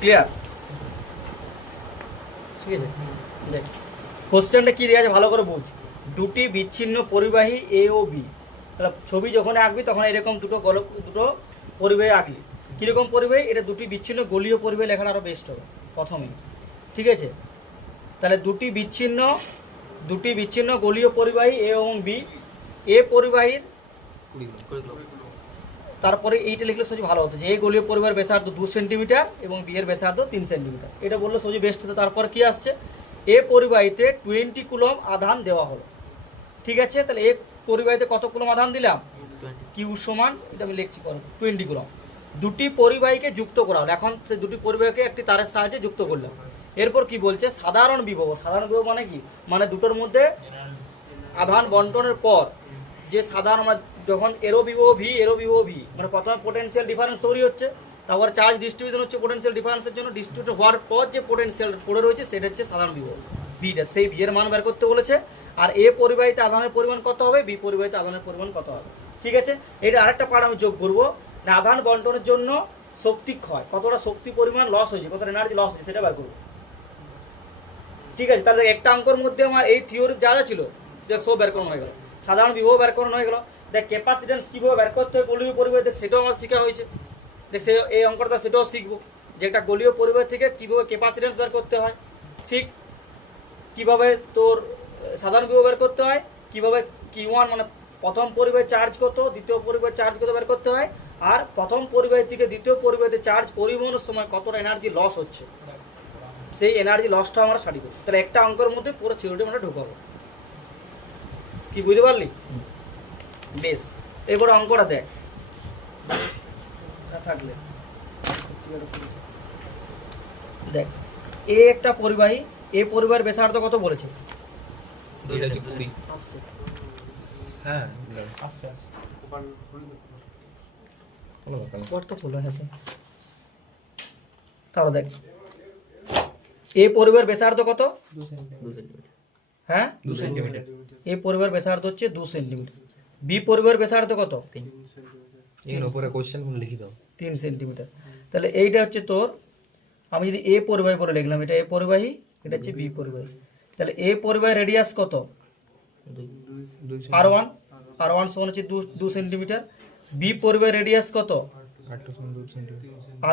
Clear? ঠিক আছে, দেখ কোশ্চেনটা কি দেওয়া আছে ভালো করে বুঝ। দুটি বিচ্ছিন্ন পরিবাহী এ ও বি, তাহলে ছবি যখন আঁকবি তখন এরকম দুটো পরিবাহী আঁকলি। কীরকম পরিবাহী? এটা দুটি বিচ্ছিন্ন গলীয় পরিবাহী লেখাটা আরও বেস্ট হবে প্রথমেই। ঠিক আছে, তাহলে দুটি বিচ্ছিন্ন গলীয় পরিবাহী এ এবং বি। এ পরিবাহীর তারপরে এইটা লিখলে সবচেয়ে ভালো হতো যে এই গলীয় পরিবাহের ব্যাসার্ধ 2 সেন্টিমিটার এবং বি এর ব্যাসার্ধ 3 সেন্টিমিটার। এটা বললে সবচেয়ে বেস্ট হতো। তারপর কি আসছে? এ পরিবাহীতে 20 কুলম আধান দেওয়া হলো। ঠিক আছে, তাহলে এ পরিবাহীতে কত কুলম আধান দিলাম? কিউ সমান, এটা আমি লিখছি পরে, 20 কুলম। দুটি পরিবাহীকে যুক্ত করা হলো। এখন সেই দুটি পরিবাহীকে একটি তারের সাহায্যে যুক্ত করলাম। এরপর কি বলছে? সাধারণ বিভব। সাধারণ বিভব মানে কি? মানে দুটোর মধ্যে আধান বন্টনের পর যে সাধারণ, আমরা যখন এরো বিভব ভি, মানে প্রথমে পোটেনশিয়াল ডিফারেন্স তৈরি হচ্ছে, তারপর চার্জ ডিস্ট্রিবিউশন হচ্ছে পোটেনশিয়াল ডিফারেন্সের জন্য, ডিস্ট্রিবিউট হওয়ার পর যে পোটেনশিয়াল পড়ে রয়েছে সেটা হচ্ছে সাধারণ বিভব ভিটা। সেই ভি এর মান বের করতে বলেছে। আর এ পরিবাহিতে আধানের পরিমাণ কত হবে, বি পরিবাহিতে আধানের পরিমাণ কত হবে। ঠিক আছে, এটা আরেকটা পার্ট আমি যোগ করবো না, আধান বন্টনের জন্য শক্তি ক্ষয়, কতটা শক্তি পরিমাণ লস হয়েছে, কতটা এনার্জি লস হয়েছে সেটা বের করবো। ঠিক আছে, তাহলে একটা অঙ্কর মধ্যে আমার এই থিওরি যা যা ছিল দেখ সব বের করানো হয়ে গেল। সাধারণ বিভব বের করানো হয়ে গেল। দেখ ক্যাপাসিটেন্স কীভাবে বের করতে হয় গলীয় পরিবাহী, দেখ সেটাও আমার শেখা হয়েছে। দেখ সে এই অঙ্কটা সেটাও শিখবো যে একটা গলীয় পরিবাহী থেকে কীভাবে ক্যাপাসিটেন্স বের করতে হয়, ঠিক কীভাবে তোর সাধারণ বিভব বের করতে হয়, কীভাবে Q1 মানে প্রথম পরিবাহী চার্জ কত, দ্বিতীয় পরিবাহী চার্জ কত বের করতে হয়, আর প্রথম পরিবাহী থেকে দ্বিতীয় পরিবাহীতে চার্জ পরিবহনের সময় কতটা এনার্জি লস হচ্ছে, সেই এনার্জি লসটা আমরা স্টাডি করি। তাহলে একটা অঙ্কের মধ্যে পুরো থিওরিটা আমরা ঢোকাবো। কি বুঝতে পারলি? বেশ, এবারে অঙ্কটা দেখ থাকলে দেখ, এ একটা পরিবাহী, এ পরিবাহীর ব্যাসার্ধ কত বলেছে? হ্যাঁ তাহলে দেখ এ পরিবাহীর ব্যাসার্ধ কত? 2 সেন্টিমিটার। হ্যাঁ 2 সেন্টিমিটার। এ পরিবাহীর ব্যাসার্ধ হচ্ছে 2 সেন্টিমিটার। বি পরিবাহীর ব্যাসার্ধ কত? 3 এর উপরে কোশ্চেন গুলো লিখি দাও। 3 সেন্টিমিটার। তাহলে এইটা হচ্ছে তোর, আমি যদি এ পরিবাহী বলে লিখলাম, এটা এ পরিবাহী, এটা হচ্ছে বি পরিবাহী। তাহলে এ পরিবাহী রেডিয়াস কত? R1, R1 সমান হচ্ছে 2 সেন্টিমিটার। বি পরিবাহী রেডিয়াস কত?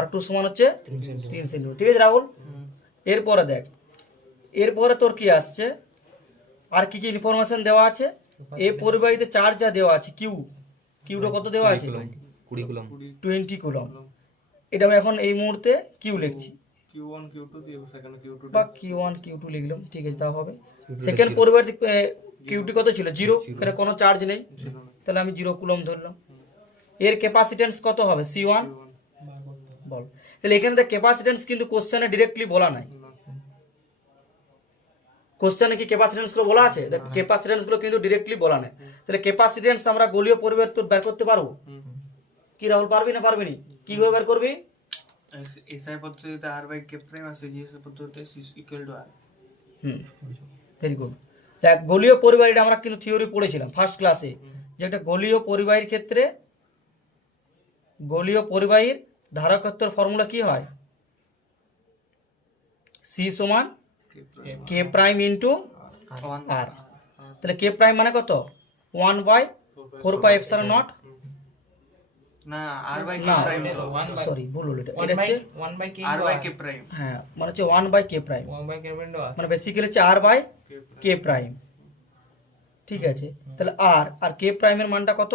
R2 সমান হচ্ছে 3 সেন্টিমিটার। ঠিক আছে রাহুল? এরপরে দেখ, এরপরে তোর কি আসছে, আর কি কি ইনফরমেশন দেওয়া আছে? এ পরিবাহীতে চার্জ যা দেওয়া আছে কিউটা কত দেওয়া আছে? 20 কুলম। 20 কুলম। এটা আমি এখন এই মুহূর্তে কিউ লিখছি, Q1 Q2 দিয়ে সেকেন্ড Q2 বা Q1 Q2 লিখলাম। ঠিক আছে, তা হবে। সেকেন্ড পরিবাহী কিউটি কত ছিল? 0, এখানে কোনো চার্জ নেই, তাহলে আমি 0 কুলম ধরলাম। এর ক্যাপাসিটেন্স কত হবে? C1 বল। তাহলে এখানে দেখ ক্যাপাসিটেন্স কিন্তু কোশ্চেনে ডিরেক্টলি বলা নাই। কোশ্চেনে কি ক্যাপাসিটেন্স গুলো বলা আছে? দেখ ক্যাপাসিটেন্স গুলো কিন্তু ডিরেক্টলি বলা নাই। তাহলে ক্যাপাসিটেন্স আমরা গলীয় পরিবাহী তো বের করতে পারবো কি রাহুল? পারবি না পারবি না? কিভাবে বের করবি? এসআই পদ্ধতিতে R বাই K প্রাইম আছে, জিএসআই পদ্ধতিতে C equal to R। Very good. দেখ গলীয় পরিবাহীটা আমরা কিন্তু থিওরি পড়েছিলাম ফার্স্ট ক্লাসে, যে একটা গলীয় পরিবাহীর ক্ষেত্রে গলীয় পরিবাহীর ধারকত্বের ফর্মুলা কি হয়? C সমান K প্রাইম ইন্টু R। তাহলে K প্রাইম মানে কত? 1/4 পাই এপসাইলন নট। না R বাই K না প্রাইম, সরি ভুল হলো, এটা হচ্ছে 1 by K R by K prime. হ্যাঁ মানে হচ্ছে 1/K prime, 1 by K into R. মানে বেসিক্যালি হচ্ছে R/K প্রাইম। ঠিক আছে, তাহলে আর K প্রাইমের মানটা কত?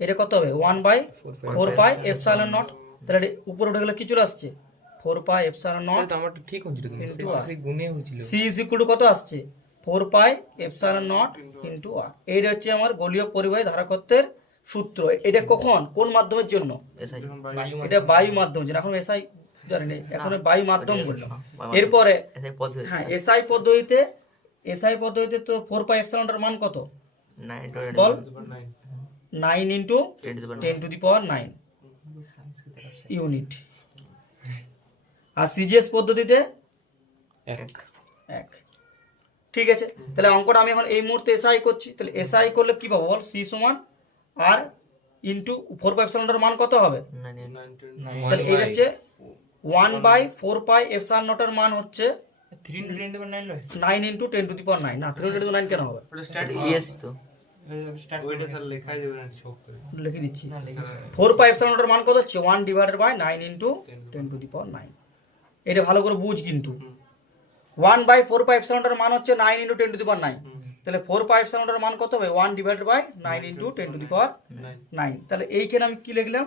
এটা কত হবে? 1/4 পাই এপসাইলন নট। তাহলে উপরে উঠে গেলে কি চলে আসছে? 4 পাই এপসাইলন নট তো আমারটা ঠিক হচ্ছিল কিন্তু into R। সেই গুণে হচ্ছিল। C ইজ ইকুয়াল টু কত আসছে? 4 পাই এপসাইলন নট ইনটু R। এইটা হচ্ছে আমার গলীয় পরিবাহী ধারকত্বের সূত্র। এটা কখন কোন মাধ্যমের জন্য? এটা বায়ু মাধ্যম, যেটা এখন এসআই জানি না, এখন বায়ু মাধ্যম বললাম। এরপরে হ্যাঁ এসআই পদ্ধতিতে তো 4 পাই এপসাইলনের মান কত বল? 9 into 10 to the power 9 unit. আর সিজিএস পদ্ধতিতে 1। ঠিক আছে, তাহলে অঙ্কটা আমি এখন এই মুহূর্তে এসআই করছি। তাহলে এসআই করলে কি পাবো বল? সি সমান আর ইন্টু 4 পাই এপসাইলনের মান কত হবে? তাহলে এটা হচ্ছে 1/4πε0 মান হচ্ছে 3 into 10 to the power 9 লয় 9 ইন্টু 10 টু দি পাওয়ার 9 না 3 ইন্টু 9 কেন হবে ওটা স্টার্ট ইয়েস তো স্টার্ট ওইটা স্যার লেখাই দেবে না শখ করে লিখে দিচ্ছি না লিখেছে 4πε0 এর মান কত হচ্ছে 1 divided by 9 into 10 to the power 9 এটা ভালো করে বুঝ কিন্তু 1/4πε0 এর মান হচ্ছে 9 ইন্টু 10 টু দি পাওয়ার 9 তাহলে 4πε0 এর মান কত হবে 1 divided by 9 into 10 to the power 9 তাহলে এইখানে আমি কি লিখলাম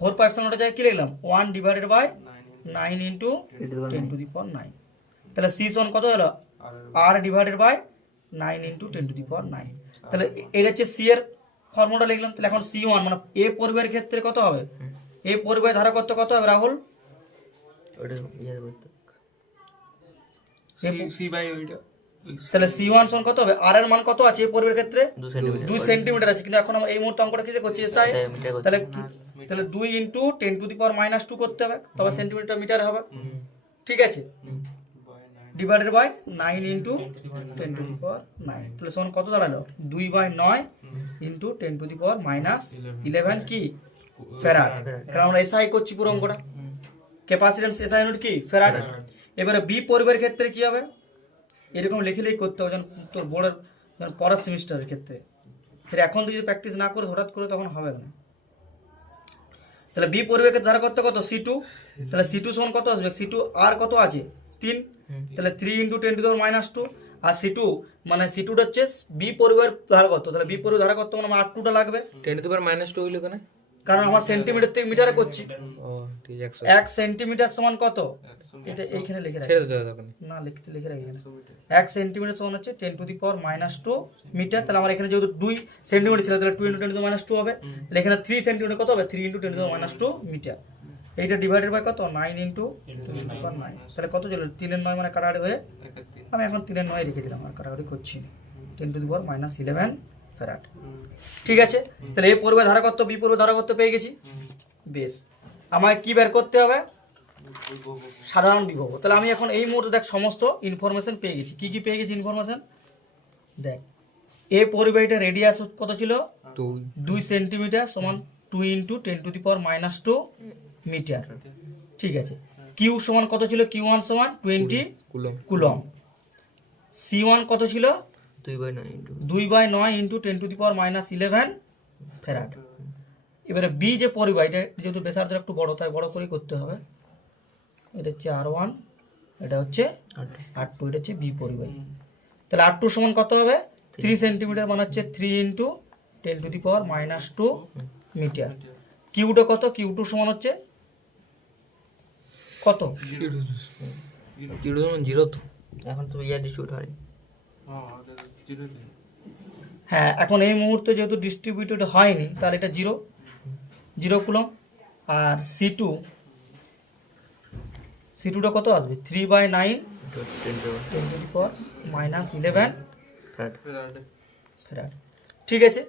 4πε0 এর জায়গায় কি লিখলাম 1 divided by 9 into 10 to the power 9 তাহলে c সমান কত হলো r divided by 9 into 10 to the power 9 তাহলে এটা হচ্ছে c এর ফর্মুলা লিখলাম তাহলে এখন c1 মানে a পরিবারের ক্ষেত্রে কত হবে a পরিবারের ধারকত্ব কত হবে রাহুল ওটা ইয়ে করতে সি বাই ওইটা তাহলে c1 সমান কত হবে r এর মান কত আছে a পরিবারের ক্ষেত্রে 2 সেন্টিমিটার 2 সেন্টিমিটার আছে কিন্তু এখন আমরা এই মুহূর্তে অঙ্কটা কিসে করছি এসআই মিটার করতে তাহলে তাহলে 2 ইন্টু 10 টু দি পাওয়ার -2 করতে হবে তবে সেন্টিমিটার মিটার হবে ঠিক আছে divided by 9 into 10 to the power 9 তাহলে সমান কত দাঁড়ালো 2/9 ইন্টু 10 টু দি পাওয়ার -11 কি ফ্যারাড কারণ আমরা এসআই করছি পুরো অঙ্কটা ক্যাপাসিট্যান্স এসআই ইউনিট কি ফ্যারাড এবারে বি পরিবারের ক্ষেত্রে কি হবে এরকম লিখলেই করতে হবে যখন তোর বোর্ডের যখন পরের সেমিস্টারের ক্ষেত্রে সেটা এখন যদি প্র্যাকটিস না করে হঠাৎ করে তখন হবে না তাহলে বি পরিবারের ক্ষেত্রে ধারকত্ব কত c2 তাহলে c2 সমান কত আসবে c2 আর কত আছে 3 তাহলে 3 into 10 to the power -2 R c2 মানে c2 টা হচ্ছে বি পরিবার ধারকত্ব তাহলে বি পরিবার ধারকত্ব মানে r2 টা লাগবে 10 to the power -2 হইলো কেন কারণ আমরা সেন্টিমিটার থেকে মিটারে করছি ও ঠিক আছে 1 সেন্টিমিটার সমান কত এটা এইখানে লিখে রাখি ছেড়ে দাও তখন না লিখে রাখি এখানে 1 সেন্টিমিটার সমান হচ্ছে 10 টু দি পাওয়ার -2 মিটার তাহলে আমার এখানে যেহেতু 2 সেন্টিমিটার ছিল তাহলে 2 ইন্টু 10 টু দি পাওয়ার -2 হবে তাহলে এখানে 3 সেন্টিমিটার কত হবে 3 into 10 to the power -2 metre এইটা ডিভাইডেড বাই কত 9 ইন্টু 10 টু দি পাওয়ার 9 তাহলে কত চলে 3 এর 9 মানে কাটাকাটি হয়ে আমি এখন 3 এর 9 রেখে দিলাম আর কাটাকাটি করছি 10 টু দি পাওয়ার -11 ফ্যারাড ঠিক আছে তাহলে এই পূর্বে ধারকত্ব বি পূর্বে ধারকত্ব পেয়ে গেছি বেশ আমায় কি বের করতে হবে সাধারণ বিভব তাহলে আমি এখন এই মুহূর্তে দেখ সমস্ত ইনফরমেশন পেয়ে গেছি কি কি পেয়ে গেছি ইনফরমেশন দেখ এ পরিবাহীটা রেডিয়াস কত ছিল 2 সেন্টিমিটার সমান 2 into 10 to the power -2 metre ঠিক আছে কিউ সমান কত ছিল কিউ1 সমান 20 কুলম c1 কত ছিল 2/9 into 10 to the power -11 farad এবারে বি যে পরিবাহীটা যেহেতু ব্যাসার্ধ একটু বড় তাই বড় করে করতে হবে এটা হচ্ছে r1 এটা হচ্ছে r2 এটা হচ্ছে বি পরিবাহী তাহলে r2 সমান কত হবে 3 সেন্টিমিটার মানে হচ্ছে 3 into 10 to the power -2 metre কিউটা কত কিউ2 সমান হচ্ছে কত কিলো 0 তো এখন তো ইয়ার ডিস্ট্রিবিউট হয় হ্যাঁ এখন এই মুহূর্তে যেহেতু ডিস্ট্রিবিউটেড হয়নি তাহলে এটা 0 কুলম আর c2টা কত আসবে 3/9 10 টু দি পাওয়ার -11 ফ্যারাড ঠিক আছে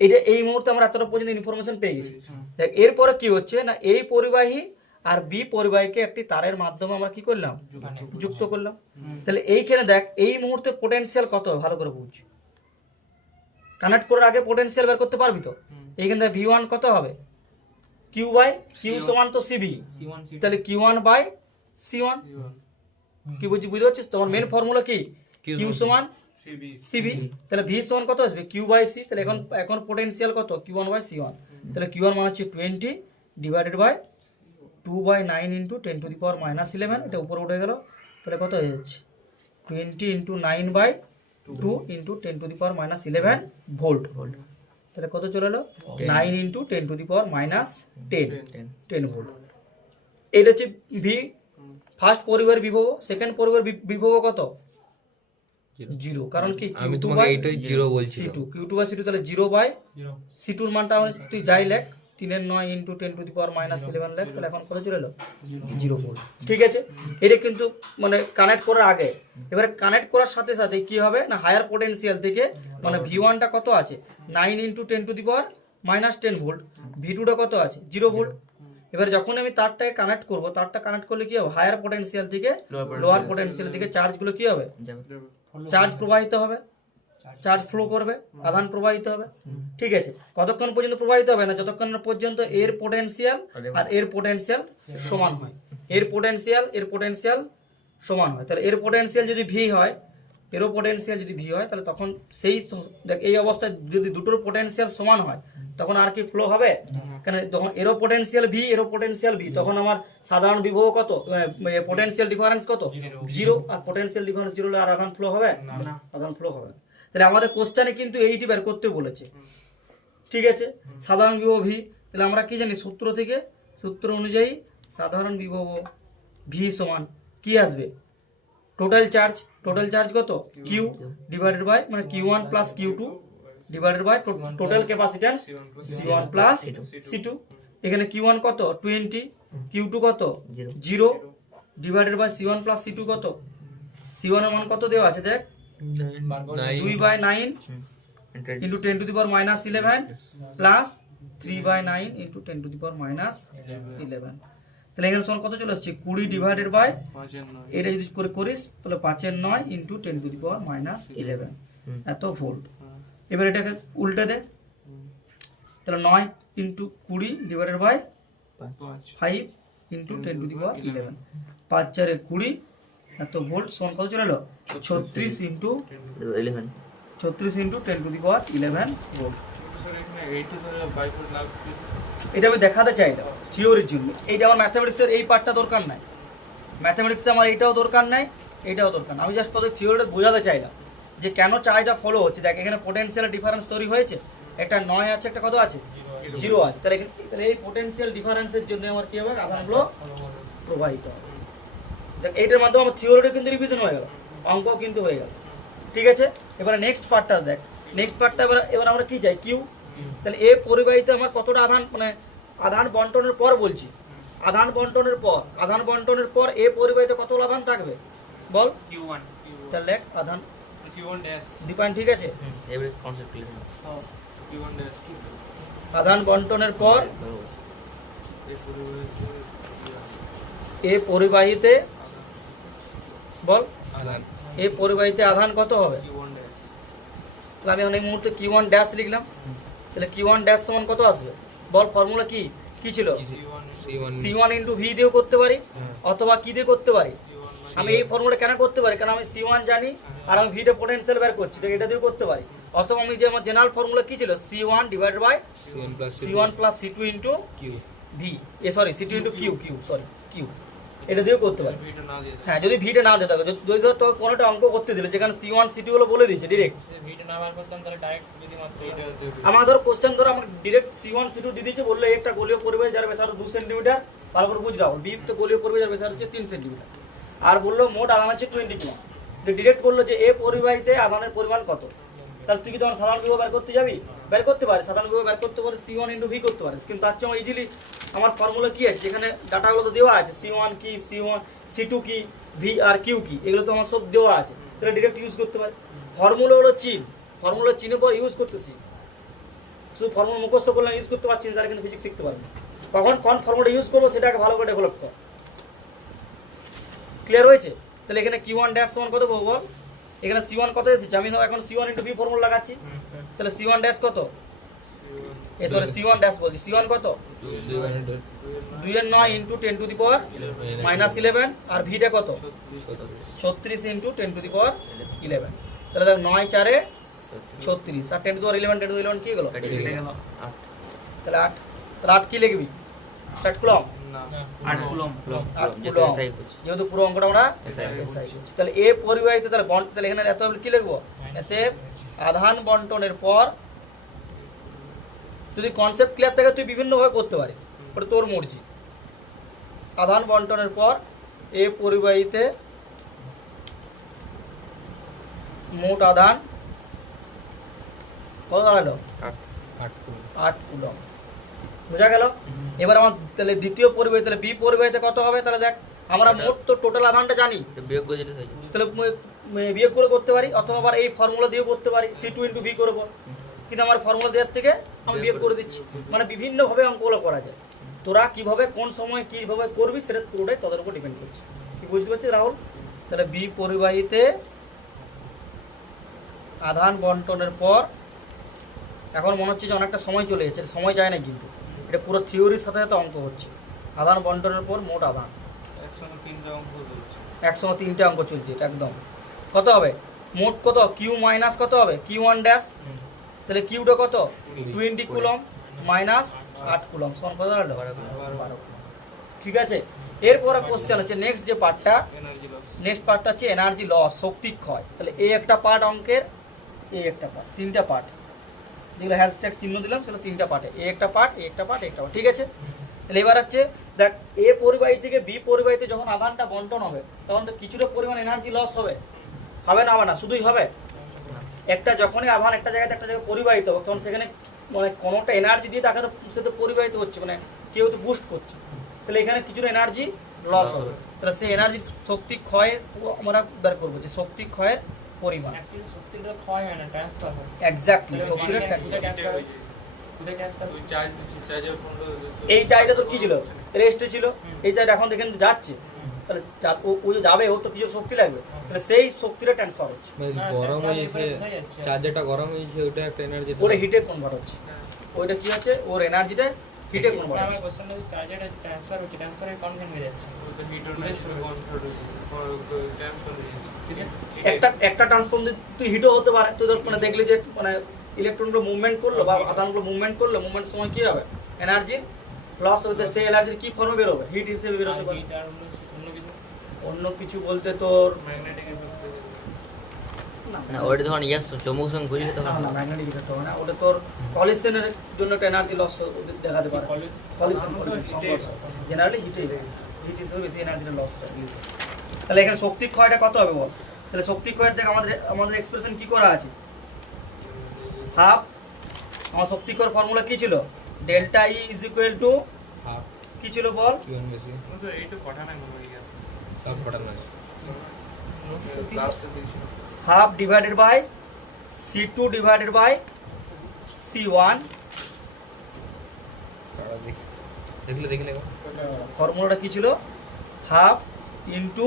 এটা এই মুহূর্তে আমরা এতটা পর্যন্ত ইনফরমেশন পেয়ে গেছি দেখ এরপরে কি হচ্ছে না এই পরিবাহী আর বি পরিবাহীকে একটি তারের মাধ্যমে আমরা কি করলাম যুক্ত করলাম তাহলে এইখানে দেখ এই মুহূর্তে পোটেনশিয়াল কত ভালো করে বুঝ কানেক্ট করার আগে পোটেনশিয়াল বের করতে পারবি তো এইখানে দেখ v1 কত হবে q সমান তো cv তাহলে q1 বাই c1 কি বুঝতে পারছিস তোমার মেন ফর্মুলা কি q সমান cv তাহলে v সমান কত আসবে q বাই c তাহলে এখন পোটেনশিয়াল কত q1 বাই c1 তাহলে q1 মানে হচ্ছে 20 divided by 2/9 into 10 to the power -11 এটা উপরে উঠে গেল তাহলে কত হয়ে যাচ্ছে 20 into 9/2 into 10 to the power -11 volt তাহলে কত চলে এলো 9 into 10 to the power -10 volt এটা হচ্ছে ভি ফার্স্ট পরিবার বিভব সেকেন্ড পরিবার বিভব কত 0 কারণ কি আমি তোমাকে এইটাই 0 বলছি q2 বাই c2 তাহলে 0 বাই c2 এর মানটা তুই যাই লেখ 3 এর 9 ইন্টু 10 টু দি পাওয়ার -11 লেখ তাহলে এখন কত চলে এলো 0 ভোল্ট ঠিক আছে এটা কিন্তু মানে কানেক্ট করার আগে এবারে কানেক্ট করার সাথে সাথে কি হবে না হায়ার পোটেনশিয়াল থেকে মানে v1 টা কত আছে 9 into 10 to the power -10 volt v2 টা কত আছে 0 ভোল্ট এবারে যখন আমি তারটাকে কানেক্ট করব তারটা কানেক্ট করলে কি হবে হায়ার পোটেনশিয়াল থেকে লোয়ার পোটেনশিয়াল থেকে চার্জগুলো কি হবে চার্জ প্রবাহিত হবে চার্জ ফ্লো করবে, আধান প্রবাহিত হবে। ঠিক আছে, কতক্ষণ পর্যন্ত প্রবাহিত হবে না? যতক্ষণ না পর্যন্ত এর পোটেনশিয়াল আর এর পোটেনশিয়াল সমান হয়। এর পোটেনশিয়াল সমান হয়। তাহলে এর পোটেনশিয়াল যদি ভি হয়, এরও পোটেনশিয়াল যদি ভি হয়, তাহলে তখন দেখ এই অবস্থায় যদি দুটোর পোটেনশিয়াল সমান হয় তখন আর কি ফ্লো হবে? কেন তখন এরও পোটেনশিয়াল ভি, এরও পোটেনশিয়াল ভি, তখন আমার সাধারণ বিভব কত, পোটেনশিয়াল ডিফারেন্স কত? 0। আর পোটেনশিয়াল ডিফারেন্স 0 হলে আর আধান ফ্লো হবে? আধান ফ্লো হবে না। তাহলে আমাদের কোশ্চেনে কিন্তু এইটি বের করতে বলেছে। ঠিক আছে, সাধারণ বিভব ভি, তাহলে আমরা কি জানি সূত্র থেকে? সূত্র অনুযায়ী সাধারণ বিভব ভি সমান কি আসবে? টোটাল চার্জ কত? কিউ ডিভাইডেড বাই মানে Q1 plus Q2 divided by total capacitance C1 plus C2। এখানে Q1 কত? 20, Q2 কত? 0 divided by C1 plus C2 কত? C1 এর মান কত দেওয়া আছে দেখ, 2/9 into 10 to the power minus 11 plus 3/9 into 10 to the power minus 11। তাহলে এখানে সমান কত চলে আসছে? 20 ডিভাইডেড বাই, এটা যদি করে করিস তাহলে 5/9 into 10 to the power minus 11 এত ভোল্ট। এবার এটাকে উল্টে দে, তাহলে 9 into 20 divided by 5 into 10 to the power 11, 5/4 20 এত ভোল্ট সমান কত চলে এলো? 36 into 11 10 to the power 11 volt. এইটা ধরে বাইপাস লাভ এটা আমি দেখাতে চাইলাম থিওরির জন্য। এইটা আমার ম্যাথমেটিক্সের এই পার্টটা দরকার নাই, ম্যাথমেটিক্সে আমার এইটাও দরকার নাই, এইটাও দরকার না। আমি জাস্ট তোদের থিওরিটা বোঝাতে চাইলাম যে কেন চার্জটা ফলো হচ্ছে। দেখ এখানে পোটেনশিয়াল ডিফারেন্স তৈরি হয়েছে, একটা 9 আছে, একটা কত আছে? 0 আছে। তাহলে এই পোটেনশিয়াল ডিফারেন্সের জন্য আমার কি হবে? আধানগুলো প্রবাহিত হবে। দেখ এইটার মাধ্যমে আমার থিওরিটা কিন্তু রিভিশন হয়ে গেল, অঙ্কও কিন্তু হয়ে গেল। ঠিক আছে, এবারে নেক্সট পার্টটা দেখ। নেক্সট পার্টটা এবার আমরা কি চাই? কিউ। তাহলে এ পরিবাহিত আমার কতটা আধান, মানে আধান বন্টনের পর বলছি, আধান বন্টনের পর এ পরিবাহিত কতগুলো আধান থাকবে বল? Q1 তাহলে লেখ আধান Q1 ড্যাশ দীপায়ন, ঠিক আছে? এবারে কনসেপ্ট লিখুন। Q1 ড্যাশ আধান বন্টনের পর এ পরিবাহিতে বল, আধান এ পরিবাহিতে আধান কত হবে? Q1 ড্যাশ তাহলে আমি এই মুহূর্তে Q1 ড্যাশ লিখলাম। তাহলে Q1 ড্যাশ সমান কত আসবে বল? ফর্মুলা কি কি ছিল? C1 ইন্টু ভি দিয়েও করতে পারি, অথবা কি দিয়ে করতে পারি? আমি এই ফর্মুলা কেন করতে পারি? কারণ আমি C1 জানি আর আমি ভিটা পোটেনশিয়াল বের করছি, তো এটা দিয়েও করতে পারি। অথবা আমি যে আমার জেনারেল ফর্মুলা কি ছিল? C1 divided by C1 plus C2 into Q V, C2 into Q, এটা দিয়েও করতে পারি। ভিডিও না দিয়ে হ্যাঁ, যদি ভিটা না দিয়ে থাকে, যদি ধর তোকে কোনোটা অঙ্ক করতে দিলে যেখানে C1 C2 গুলো বলে দিয়েছে ডিরেক্ট, ভিডিও না বার করতাম তাহলে ডাইরেক্ট যদি মাত্র আমার ধর কোশ্চেন ধর আমাকে ডিরেক্ট C1 C2 দিয়ে দিয়েছে, বললে একটা গোলীয় পরিবাহী যার ব্যাসার্ধ 2 সেন্টিমিটার, ভালো করে বুঝ রাখো। বি তো গোলীয় পরিবাহী যার ব্যাসার্ধ হচ্ছে 3 সেন্টিমিটার, আর বললো মোট আধান হচ্ছে 20 কুলম্ব। ডিরেক্ট বললো যে এ পরিবাহীতে আধানের পরিমাণ কত। তাহলে তুই কি তখন সাধারণ বিভব বের করতে যাবি? বের করতে পারিস, সাধারণ বিভব বের করতে পারিস, C1 ইন্টু ভি করতে পারিস। কিন্তু তার চেয়ে আমার ইজিলি আমার ফর্মুলা কি আছে, যেখানে ডাটাগুলো তো দেওয়া আছে, C1 কি, C2 কি, ভি আর কিউ কি, এগুলো তো আমার সব দেওয়া আছে। তাহলে ডিরেক্ট ইউজ করতে পারি। ফর্মুলা হলো চিহ্ন, ফর্মুলা চিহ্নের পর ইউজ করতেছি। শুধু ফর্মুলা মুখস্থ করলে ইউজ করতে পারছি না, তারা কিন্তু ফিজিক্স শিখতে পারবে। কখন কোন ফর্মুলা ইউজ করবো সেটাকে ভালো করে ডেভেলপ কর। ক্লিয়ার হয়েছে? তাহলে এখানে Q1 ড্যাশ সমান কত পাবো বল? এখানে C1 কত এসেছে? আমি এখন C1 ইন্টু ভি ফর্মুলা লাগাচ্ছি। তাহলে C1 ড্যাশ কত? C1 ড্যাশ বলছি, C1 কত? 2/9 into 10 to the power minus 11, আর ভিটা কত? 36 ইন্টু 10 টু দি পাওয়ার 11। তাহলে দেখ 9 4 36, আর 10 টু দি পাওয়ার 11, 10 টু দি 11 কি গেল? কেটে গেল। তাহলে 8, তাহলে 8 কি লিখবি? 60 কুলম্ব, না 8 কুলম্ব। 8 কুলম্ব, যেহেতু পুরো অঙ্কটা আমরা SI করছি। তাহলে এ পরিবাহিত, তাহলে এখানে এত কি লিখবো? এতে আধান বন্টনের পর, যদি কনসেপ্ট ক্লিয়ার থাকে তুই বিভিন্নভাবে করতে পারিস, ওটা তোর মর্জি। আধান বন্টনের পর এ পরিবাহিতে মোট আধান কত দাঁড়ালো? 8 কুলম্ব। বোঝা গেল? এবার আমার তাহলে দ্বিতীয় পরিবাহী, তাহলে বি পরিবাহীতে কত হবে? তাহলে দেখ আমরা মোট তো টোটাল আধানটা জানি, বিয়োগ করে দিলে হয়ে যাবে। তাহলে বিয়োগ করে করতে পারি, অথবা আবার এই ফর্মুলা দিয়েও করতে পারি, C2 ইন্টু ভি করবো। কিন্তু আমার ফর্মুলা দেওয়ার থেকে আমি বিয়োগ করে দিচ্ছি। মানে বিভিন্নভাবে অঙ্কগুলো করা যায়। তোরা কিভাবে কোন সময় কিভাবে করবি সেটা পুরোটাই তোদের উপর ডিপেন্ড করছে। কি বুঝতে পারছিস রাহুল? তাহলে বি পরিবাহীতে আধান বন্টনের পর এখন মনে হচ্ছে যে অনেকটা সময় চলে যাচ্ছে, এটা সময় যায় না কিন্তু এটা পুরো থিওরির সাথে সাথে অঙ্ক হচ্ছে। আধান বন্টনের পর মোট আধান একসঙ্গে তিনটা অঙ্ক চলছে। একসঙ্গে 3টে অঙ্ক চলছে, এটা একদম কত হবে মোট কত কিউ মাইনাস কত হবে কিউ ওয়ান ড্যাশ, তাহলে কিউটা কত 20 কুলম মাইনাস 8 কুলম সমান কত দাঁড়ালো 12 কুলম। ঠিক আছে, এরপরে কোশ্চেন হচ্ছে নেক্সট যে পার্টটা, এনার্জি লস। নেক্সট পার্টটা হচ্ছে এনার্জি লস, শক্তি ক্ষয়। তাহলে এই একটা পার্ট অঙ্কের, এই একটা পার্ট, 3টা পার্ট যেগুলো হ্যাশট্যাগ চিহ্ন দিলাম সেগুলো 3টা পার্টে, এই একটা পার্ট, এই একটা পার্ট, একটা পার্ট। ঠিক আছে, তাহলে এবার হচ্ছে দেখ এ পরিবাহী থেকে বি পরিবাহীতে যখন আধানটা বন্টন হবে তখন তো কিছুটা পরিমাণ এনার্জি লস হবে, হবে না? হবে না, শুধুই হবে। একটা যখনই আধান একটা জায়গাতে একটা জায়গায় পরিবাহিত হবে তখন সেখানে মানে কোনোটা এনার্জি দিয়ে তাকে তো সে তো পরিবাহিত হচ্ছে, মানে কেউ তো বুস্ট করছে, তাহলে এখানে কিছুটা এনার্জি লস হবে। তাহলে সেই এনার্জি শক্তি ক্ষয়ের আমরা বের করবো যে শক্তি ক্ষয়ের পরিমাণ। অ্যাকচুয়ালি শক্তিটা ক্ষয় হয় না, ট্রান্সফার হয়। এক্স্যাক্টলি, শক্তিটা ট্রান্সফার। ওই চার্জ দিচ্ছি, চার্জের পনেরো। এই চাইটা তোর কি ছিল রেস্টে ছিল, এই চাইটা এখন দেখেন যাচ্ছে, তাহলে ও যে যাবে ও তো কিছু শক্তি লাগবে, তাহলে সেই শক্তিটা ট্রান্সফার হচ্ছে, গরম হয়ে গেছে, চার্জারটা গরম হয়ে গেছে, ওটা একটা এনার্জি ওর হিটে কনভার্ট হচ্ছে, ওইটা কি হচ্ছে ওর এনার্জিটা হিটে কনভার্ট আমার হচ্ছে। কোশ্চেন হচ্ছে চার্জারটা ট্রান্সফার হচ্ছে, ট্রান্সফারের কনভেন্ট হয়ে যাচ্ছে। ওটা হিটার না কনভার্ট ট্রান্সফার হয়ে যাচ্ছে। ঠিক আছে, একটা ট্রান্সফর্ম তুই হিটও হতে পারে, তুই ধর মানে দেখলি যে মানে ইলেকট্রনগুলো মুভমেন্ট করলো বা আধানগুলো মুভমেন্ট করলো, মুভমেন্টের সময় কি হবে এনার্জির লস হবে, সেই এনার্জির কি ফর্মে বেরোবে হিট হিসেবে বেরোতে পারে। আর অন্য কিছু অন্য কিছু বলতে তোর ম্যাগনেটিক এফেক্ট হয়ে যাচ্ছে। না ওটা যখন ইয়াস চমুক সঙ্গে ঘুরলে তখন না ম্যাগনেটিক ইফেক্ট হবে না, ওটা তোর কলিশনের জন্য একটা এনার্জি লস দেখাতে পারে। কলিশন সংঘর্ষ জেনারেলি হিট হিসেবে বেশি এনার্জির লসটা। তাহলে এখানে শক্তি ক্ষয়টা কত হবে বল? তাহলে শক্তি ক্ষয়ের থেকে আমাদের এক্সপ্রেশন কি করা আছে, হাফ। আমার শক্তি ক্ষয়ের ফর্মুলা কি ছিল, delta E is equal to half কি ছিল বল, কিউন বেশি স্যার এইটা পাঠানো মনে হয় সব পাঠানো আছে লাস্টে দেখছি। Half divided by C2 divided by C1। দেখলে ফর্মুলাটা কি ছিল, half into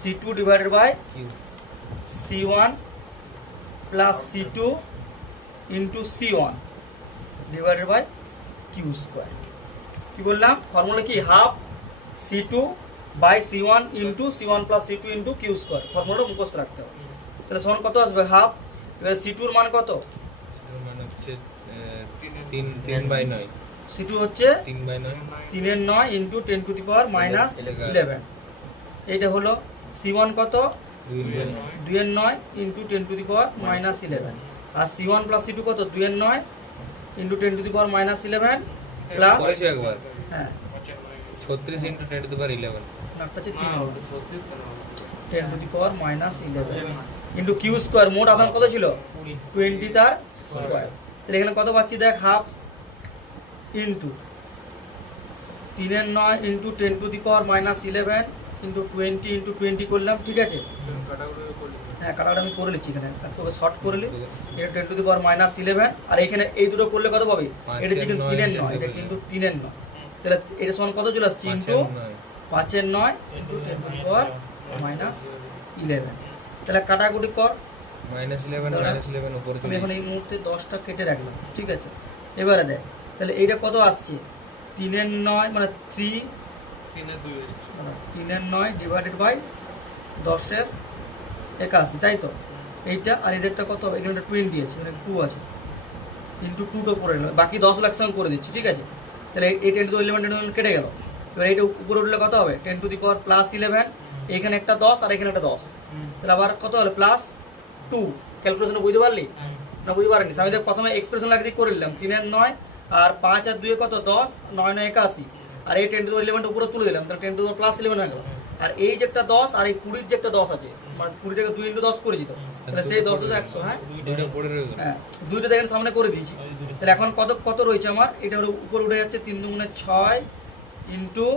C2 divided by Q C1 plus C2 into C1 divided by Q square. কি বললাম ফর্মুলা কি, half C2 by C1 into C1 plus C2 into Q square. ফর্মুলাটা মুখস্থ রাখতে হবে। তাহলে সমান কত আসবে হাফ, এবার C2 এর মান কত, মানে হচ্ছে 3/9 C2 হচ্ছে 3/9 3 এর 9 into 10 to the power minus 11। এইটা হলো C1 কত 2 এর 9 into 10 to the power minus 11, আর C1 প্লাস C2 কত 2 এর 9 into 10 to the power minus 11 plus করেছি একবার হ্যাঁ 36 × 10 টু দি পাওয়ার 11 একটা হচ্ছে 3 হবে 10 to the power minus 11 into Q square. মোট আধান কত ছিল 20 তার স্কোয়ার। তাহলে এখানে কত পাচ্ছি দেখ, হাফ ইন্টু 3 এর 9 into 10 to the power minus 11 into 20 into 20 করলাম। ঠিক আছে, কাটাকুটি করলে হ্যাঁ কাটাটা আমি করে নিচ্ছি এখানে, তোকে শর্ট করে নি। এটা 10 টু দি পাওয়ার মাইনাস 11, আর এখানে এই দুটো করলে কত পাবি, এটা হচ্ছে কিন্তু 3 এর 9, এটা কিন্তু 3 এর 9। তাহলে এটা সমান কত চলে আসছে ইন্টু 5 এর 9 into 10 to the power minus 11। তাহলে কাটাকুটি কর, -11 উপরে আমি চলে এখন এই মুহূর্তে 10টা কেটে রাখলাম। ঠিক আছে, এবারে দেখ তাহলে এইটা কত আসছে 3 এর 9 মানে 3 3 এর 2 হয়েছে। 3 এর 9 ডিভাইডেড বাই 10 এর 81, তাই তো এইটা। আর এদেরটা কত হবে, এখানে 20 আছে, এখানে 2 আছে, ইন্টু 2টা করে নিলাম, বাকি 10 লাখ সঙ্গে করে দিচ্ছি। ঠিক আছে, তাহলে এই 10 টু 11 কেটে গেল। এবার এইটা উপরে উঠলে কত হবে 10 টু দি পাওয়ার প্লাস 11, এখানে একটা 10 আর এখানে একটা 10, তাহলে আবার কত হলো প্লাস 2। ক্যালকুলেশন বুঝতে পারলি না বুঝতে পারিনি? আমি দেখ প্রথমে এক্সপ্রেশন লাগিয়ে দিয়ে করে নিলাম 3 এর 9 আর 5 আর 2 কত 10, 9 9 81, আর এই 10 টু 11 উপরে তুলে দিলাম, তাহলে 10 টু প্লাস 11 হয়ে গেল। আর এই যে একটা 10 আর এই 20 যে একটা 10 আছে, মানে 20 টাকে 2 ইন্টু 10 করেছি, তো তাহলে সেই 10 তো 100। হ্যাঁ দুইটা পড়ে রইল হ্যাঁ, দুইটা দেখেন সামনে করে দিয়েছি। তাহলে এখন কত কত রয়েছে আমার, এটা হলো উপরে উঠে যাচ্ছে 3 দুগুণে 6 ইন্টু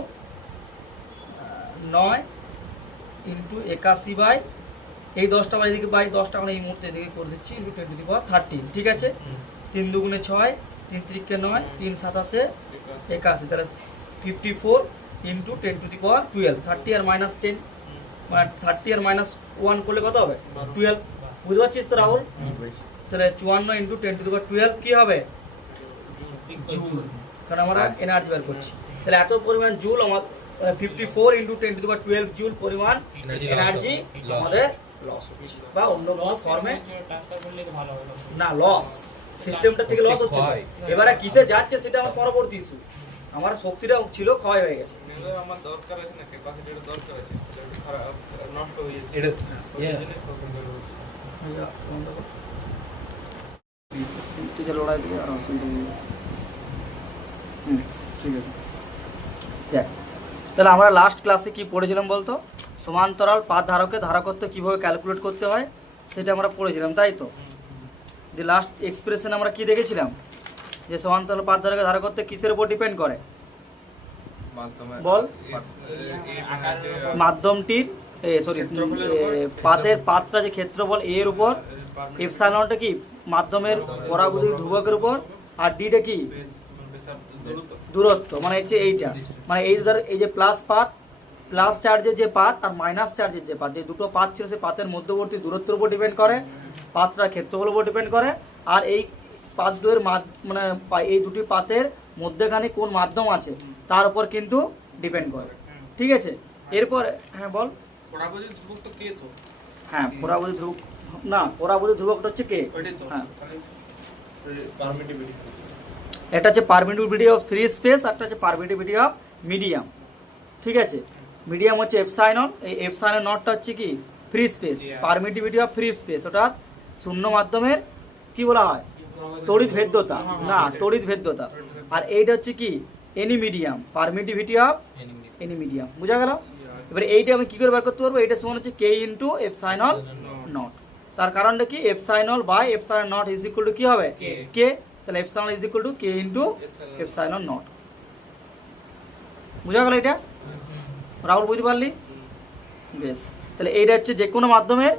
9 ইন্টু 81 বাই এই 10টা বাই এদিকে বাই 10টা এখন এই মুহূর্তে এদিকে করে দিচ্ছি ইন্টু 10 টু দি পাওয়ার 13। ঠিক আছে, 3 দুগুণে 6 3 3 9 3 7 81, তাহলে 54 ইন্টু 10 টু দি পাওয়ার 12। 30 আর মাইনাস 10 মানে 30 আর মাইনাস 1 করলে কত হবে 12, বুঝতে পারছিস তো রাহুল? তাহলে 54 ইন্টু 10⁻12 কি হবে? জুল, কারণ আমরা এনার্জি বের করছি। তাহলে এত পরিমাণ জুল আমার 54 ইন্টু 10⁻12 জুল পরিমাণ এনার্জি আমাদের লস হচ্ছে, বা অন্য কোনো ফর্মে না লস, সিস্টেমটা থেকে লস হচ্ছে না। এবারে কিসে যাচ্ছে সেটা আমার পরবর্তী ইস্যু। আমার শক্তিটা ছিল ক্ষয় হয়ে গেছে। আমার দরকার আছে না, ক্যাপাসিটির দরকার আছে, এটা খারাপ নষ্ট হয়ে যাচ্ছে। এটা লড়াই দিয়ে আর ঠিক আছে। দেখ, তাহলে আমরা লাস্ট ক্লাসে কি পড়েছিলাম বলতো? সমান্তরাল পাত ধারকের ধারকত্ব কিভাবে ক্যালকুলেট করতে হয় সেটা আমরা পড়েছিলাম, তাই তো? যে লাস্ট এক্সপ্রেশন আমরা কি দেখেছিলাম, যে সমান্তরাল পাত ধারকের ধারকত্ব কিসের উপর ডিপেন্ড করে বল? মাধ্যমটির পাতটা যে ক্ষেত্রফল a এর উপর, এপসাইলনটা কি মাধ্যমের পরাবৈদ্যুতিক ধ্রুবকের উপর, আর ডিটা কি দূরত্ব, মানে হচ্ছে এইটা, মানে এই ধর এই যে প্লাস চার্জের যে পাত আর মাইনাস চার্জের যে পাত, এই দুটো পাত ছিল সে পাতের মধ্যবর্তী দূরত্বের উপর ডিপেন্ড করে, পাতটা ক্ষেত্রফলের উপর ডিপেন্ড করে, আর এই পাত দুয়ের মানে এই দুটি পাতের মধ্যেখানে কোন মাধ্যম আছে তার উপর কিন্তু ডিপেন্ড করে। ঠিক আছে, এরপর হ্যাঁ বল। পরাবৈদ্যুতিক ধ্রুবক তো কে তো? হ্যাঁ, পরাবৈদ্যুতিক ধ্রুবক না, পরাবৈদ্যুতিক ধ্রুবকটা হচ্ছে কে? ওইটাই তো। হ্যাঁ, পারমিটিভিটি। এটা হচ্ছে পারমিটিভিটি অফ ফ্রি স্পেস, আর একটা হচ্ছে পারমিটিভিটি অফ মিডিয়াম। ঠিক আছে, মিডিয়াম হচ্ছে এপসাইলন, এই এপসাইলন নটটা হচ্ছে কি free space, permittivity of free space ওটা শূন্য মাধ্যমের কি বলা হয়? তড়িৎ ভেদ্যতা, না তড়িৎ ভেদ্যতা। আর এইটা হচ্ছে কি any medium, permittivity of any medium. বুঝা গেল? এবারে এইটা আমি কি করে বের করতে পারবো? এটা সমান হচ্ছে কে ইন্টু এপসাইলন নট। তার কারণটা কি? Epsilon by epsilon naught is equal to কি হবে? কে। তাহলে epsilon is equal to K into epsilon naught. বুঝা গেল এটা? রাহুল বুঝতে পারলি? বেশ, তাহলে এইটা হচ্ছে যে কোনো মাধ্যমের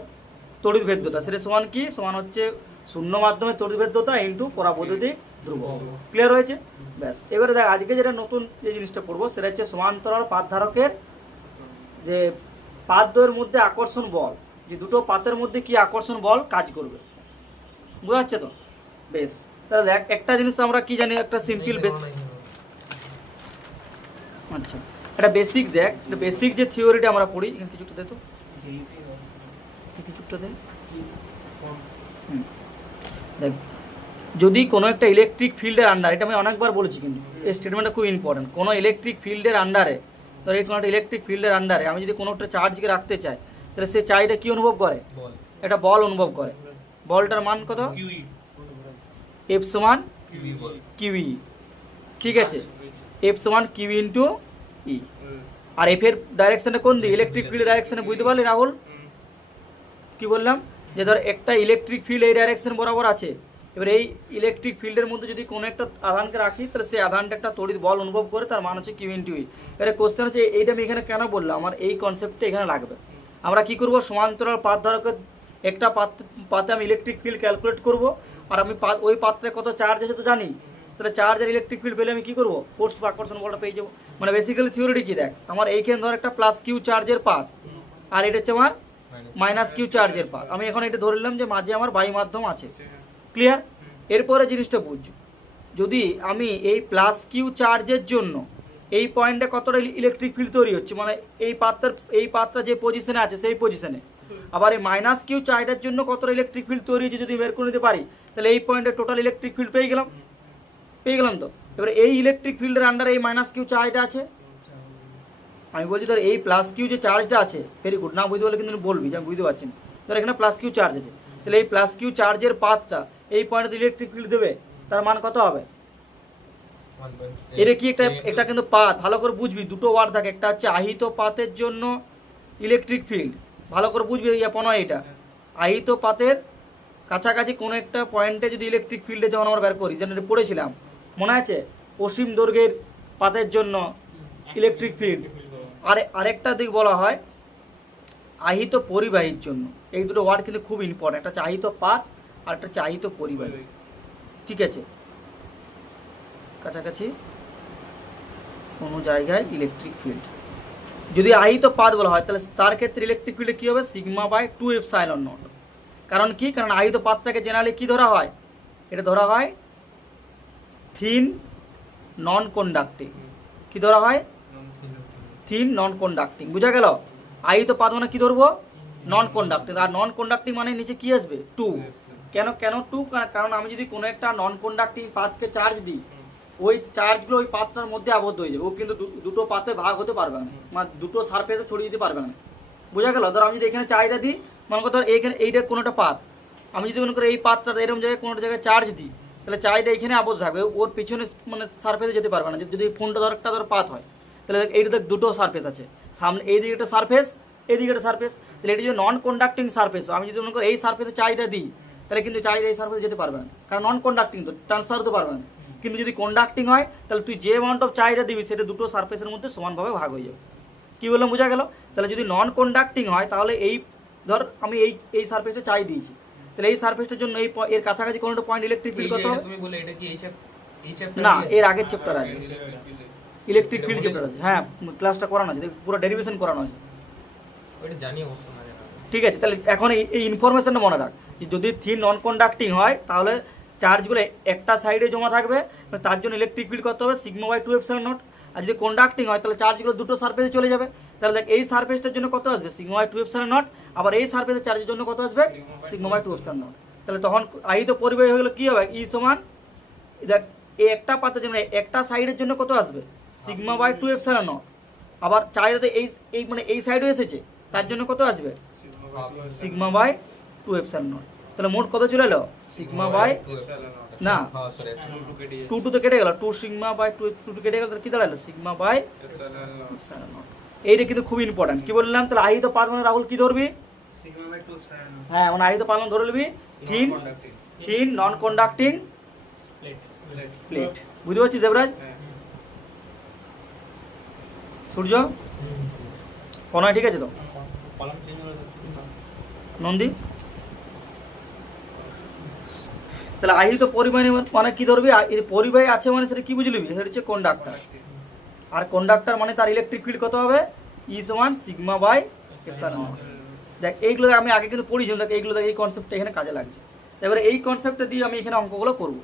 তড়িৎ ভেদ্যতা, সেটা সমান কি? সমান হচ্ছে শূন্য মাধ্যমের তড়িৎ ভেদ্যতা ইন্টু পরাবৈদ্যুতিক ধ্রুবক। ক্লিয়ার হয়েছে? ব্যাস, এবারে দেখ আজকে যেটা নতুন যে জিনিসটা পড়বো সেটা হচ্ছে সমান্তরাল পাত ধারকের যে পাত দ্বয়ের মধ্যে আকর্ষণ বল, যে দুটো পাতের মধ্যে কি আকর্ষণ বল কাজ করবে। বুঝা যাচ্ছে তো? বেশ, তাহলে দেখ একটা জিনিস আমরা কি জানি, একটা সিম্পল বেস, আচ্ছা এটা বেসিক দেখ, এটা বেসিক যে থিওরিটা আমরা পড়ি, এখানে কিছুটা দে তো, কিছুটা দে। দেখ, যদি কোনো একটা ইলেকট্রিক ফিল্ডের আন্ডার, এটা আমি অনেকবার বলেছি কিন্তু এই স্টেটমেন্টটা খুব ইম্পর্টেন্ট, কোনো ইলেকট্রিক ফিল্ডের আন্ডারে, ধর এই কোনো একটা ইলেকট্রিক ফিল্ডের আন্ডারে আমি যদি কোনো একটা চার্জকে রাখতে চাই, তাহলে সে চার্জটা কি অনুভব করে? এটা বল অনুভব করে। বলটার মান কত? এফ সমান কিউই। ঠিক আছে, এফ সমান কিউ ইন্টু ই। আর এফ এর ডাইরেকশনটা কোন দিকে? ইলেকট্রিক ফিল্ডের ডাইরেকশনে। বুঝতে পারলি রাহুল? কি বললাম? যে ধর একটা ইলেকট্রিক ফিল্ড এই ডাইরেকশন বরাবর আছে, এবার এই ইলেকট্রিক ফিল্ডের মধ্যে যদি কোনো একটা আধানকে রাখি, তাহলে সেই আধানটা একটা তড়িৎ বল অনুভব করে, তার মান হচ্ছে কিউ ইন্টু ই। এবারে কোশ্চেন হচ্ছে এইটা আমি এখানে কেন বললাম, আমার এই কনসেপ্টটা এখানে লাগবে। আমরা কি করব? সমান্তরাল পাত ধারকের একটা পাতে আমি ইলেকট্রিক ফিল্ড ক্যালকুলেট করব, আর আমি ওই পাত্রে কত চার্জ আছে তো জানি, তাহলে চার্জ আর ইলেকট্রিক ফিল্ড পেলে আমি কি করব? ফোর্স বা আকর্ষণ বলটা পেয়ে যাবো। মানে বেসিক্যালি থিওরিটি কি দেখ, আমার এইখানে ধর একটা প্লাস কিউ চার্জের পাত, আর এটা হচ্ছে আমার মাইনাস কিউ চার্জের পাত। আমি এখন এটা ধরে নিলাম যে মাঝে আমার বায়ু মাধ্যম আছে। ক্লিয়ার? এরপরে জিনিসটা বুঝছো, যদি আমি এই প্লাস কিউ চার্জের জন্য এই পয়েন্টে কতটা ইলেকট্রিক ফিল্ড তৈরি হচ্ছে, মানে এই পাতটা যে পজিশনে আছে সেই পজিশনে, আবার এই মাইনাস কিউ চার্জের জন্য কতটা ইলেকট্রিক ফিল্ড তৈরি হচ্ছে যদি বের করে নিতে পারি, তাহলে এই পয়েন্টে টোটাল ইলেকট্রিক ফিল্ড পেয়ে গেলাম তো। এবারে এই ইলেকট্রিক ফিল্ডের আন্ডারে এই মাইনাস কিউ চার্জটা আছে, আমি বলছি ধর এই প্লাস কিউ যে চার্জটা আছে, ভেরি গুড, না বুঝতে পারলে কিন্তু বলবি যে আমি বুঝতে পারছি না। ধর এখানে প্লাস কিউ চার্জ আছে, তাহলে এই প্লাস কিউ চার্জের পাথটা এই পয়েন্টে ইলেকট্রিক ফিল্ড দেবে, তার মান কত হবে? এটা কি একটা কিন্তু পাথ, ভালো করে বুঝবি, দুটো ওয়ার্ড থাকে, একটা হচ্ছে আহিত পাতের জন্য ইলেকট্রিক ফিল্ড, ভালো করে বুঝবি এটা আহিত পাতের কাছাকাছি কোনো একটা পয়েন্টে যদি ইলেকট্রিক ফিল্ডে যখন আমরা বের করি, যেন পড়েছিলাম মনে আছে, অসীম দৈর্ঘ্যের পাতের জন্য ইলেকট্রিক ফিল্ড। আরেকটা দিক বলা হয় আহিত পরিবাহীর জন্য। এই দুটো ওয়ার্ড কিন্তু খুব ইম্পর্টেন্ট, একটা হচ্ছে আহিত পাত আর একটা হচ্ছে আহিত পরিবাহী। ঠিক আছে, কাছাকাছি কোনো জায়গায় ইলেকট্রিক ফিল্ড যদি আহিত পাত বলা হয়, তাহলে তার ক্ষেত্রে ইলেকট্রিক ফিল্ডে কী হবে? Sigma by 2 epsilon naught. কারণ কি, কারণ আহিত পাতটাকে জেনারেলি কি ধরা হয়, এটা ধরা হয় থিন নন কন্ডাক্টিং। কি ধরা হয়, থিন নন কন্ডাক্টিং। বুঝা গেল? আহিত পাত মানে কি ধরবো, নন কন্ডাক্টিং। আর নন কন্ডাক্টিং মানে নিচে কি আসবে, টু। কেন কেন টু, কারণ আমি যদি কোনো একটা নন কন্ডাক্টিং পাতকে চার্জ দিই, ওই চার্জগুলো ওই পাতটার মধ্যে আবদ্ধ হয়ে যাবে, ও কিন্তু দুটো পাতে ভাগ হতে পারবে না, মানে দুটো সারফেসে ছড়িয়ে দিতে পারবে না। বোঝা গেল? ধর আমি যদি এখানে চার্জটা দিই, মনে করো ধর এইখানে এইটা কোনোটা পাত, আমি যদি মনে করি এই পাতটা এরকম জায়গায় কোনোটা জায়গায় চার্জ দিই, তাহলে চার্জটা এইখানে আবদ্ধ থাকবে, ওর পিছনে মানে সারফেসে যেতে পারবে না। যদি ফোনটা ধর একটা ধর পাত হয়, তাহলে এইটা দেখ দুটো সারফেস আছে, সামনে এই দিকে একটা সারফেস, এই দিকে একটা সারফেস, তাহলে এটি যদি নন কন্ডাক্টিং সারফেস, আমি যদি মনে করি এই সারফেসে চার্জটা দিই, তাহলে কিন্তু চার্জ এই সারফেসে যেতে পারবে না, কারণ নন কন্ডাক্টিং তো ট্রান্সফার হতে পারবে না। কিন্তু যদি কন্ডাক্টিং হয়, তাহলে তুই যে অ্যামাউন্ট অফ চার্জটা দিবি সেটা দুটো সারফেসের মধ্যে সমানভাবে ভাগ হয়ে যাবে। কী বললাম, বোঝা গেল? তাহলে যদি নন কন্ডাক্টিং হয়, তাহলে এই ধর আমি এই সারফেসটা চার্জ দিয়েছি, তাহলে এই সারফেসটার জন্য এর কাছাকাছি কোনো একটা পয়েন্ট ইলেকট্রিক ফিল্ড কত হবে? তুমি বলে এটা কি এই চ্যাপ্টার না, এর আগের চ্যাপ্টার আছে, ইলেকট্রিক ফিল্ড চ্যাপ্টার আছে। হ্যাঁ, ক্লাসটা করানো আছে, পুরো ডেরিভেশন করানো আছে। ওইটা জানি অবশ্য না জানা। ঠিক আছে, তাহলে এখন এই ইনফরমেশনটা মনে রাখ, যে যদি থিন নন কন্ডাক্টিং হয়, তাহলে চার্জগুলো একটা সাইডে জমা থাকবে, তার জন্য ইলেকট্রিক ফিল্ড কত হবে, সিগমা বাই 2 এপসাইলন নট। আর যদি কন্ডাক্টিং হয়, তাহলে চার্জগুলো দুটো সারফেসে চলে যাবে, তাহলে দেখ এই সারফেসটার জন্য কত আসবে, সিগমা বাই 2 এপসাইলন নট। আবার এই সারফেসের চার্জের জন্য কত আসবে, সিগমা বাই 2 এপসাইলন নট। তাহলে তখন আহিত পরিবাহী হয়ে গেলে কি হবে, ই সমান দেখ এই একটা পাতের জন্য একটা সাইডের জন্য কত আসবে, সিগমা বাই 2 এপসাইলন নট। আবার চার্জটা এই মানে এই সাইডে এসেছে, তার জন্য কত আসবে, সিগমা বাই 2 এপসাইলন নট। তাহলে মোট কত চলে এলো, সিগমা বাই না হ্যাঁ সরি 2 তো কেটে গেল, 2 সিগমা বাই 2 কেটে গেল, তাহলে কি দাঁড়ালো, সিগমা বাই এপসাইলন নট। এইটা কিন্তু খুব ইম্পর্টেন্ট। কি বললাম, তাহলে আহিত পাত মানে রাহুল কি ধরবি, সিগমা বাই 2 এপসাইলন নট। হ্যাঁ মানে আহিত পাত মানে ধরে নিবি থিন নন কন্ডাক্টিং প্লেট। বুঝতে পারছিস দেবরাজ? সূর্য কোনায় ঠিক আছে তো, কলাম চেঞ্জ হলো নন্দী? তাহলে আহিত পরিবাহী মানে কি ধরবি, পরিবাহী আছে মানে সেটা কি বুঝলিবি, সেটা হচ্ছে কন্ডাক্টর। আর কন্ডাক্টর মানে তার ইলেকট্রিক ফিল্ড কত হবে, ই সমান সিগমা বাই এপসাইলন নট। দেখ এইগুলো আমি আগে কিন্তু পড়িয়েছিলাম, দেখ এইগুলো এই কনসেপ্টটা এখানে কাজে লাগছে। এবারে এই কনসেপ্টটা দিয়ে আমি এখানে অঙ্কগুলো করব।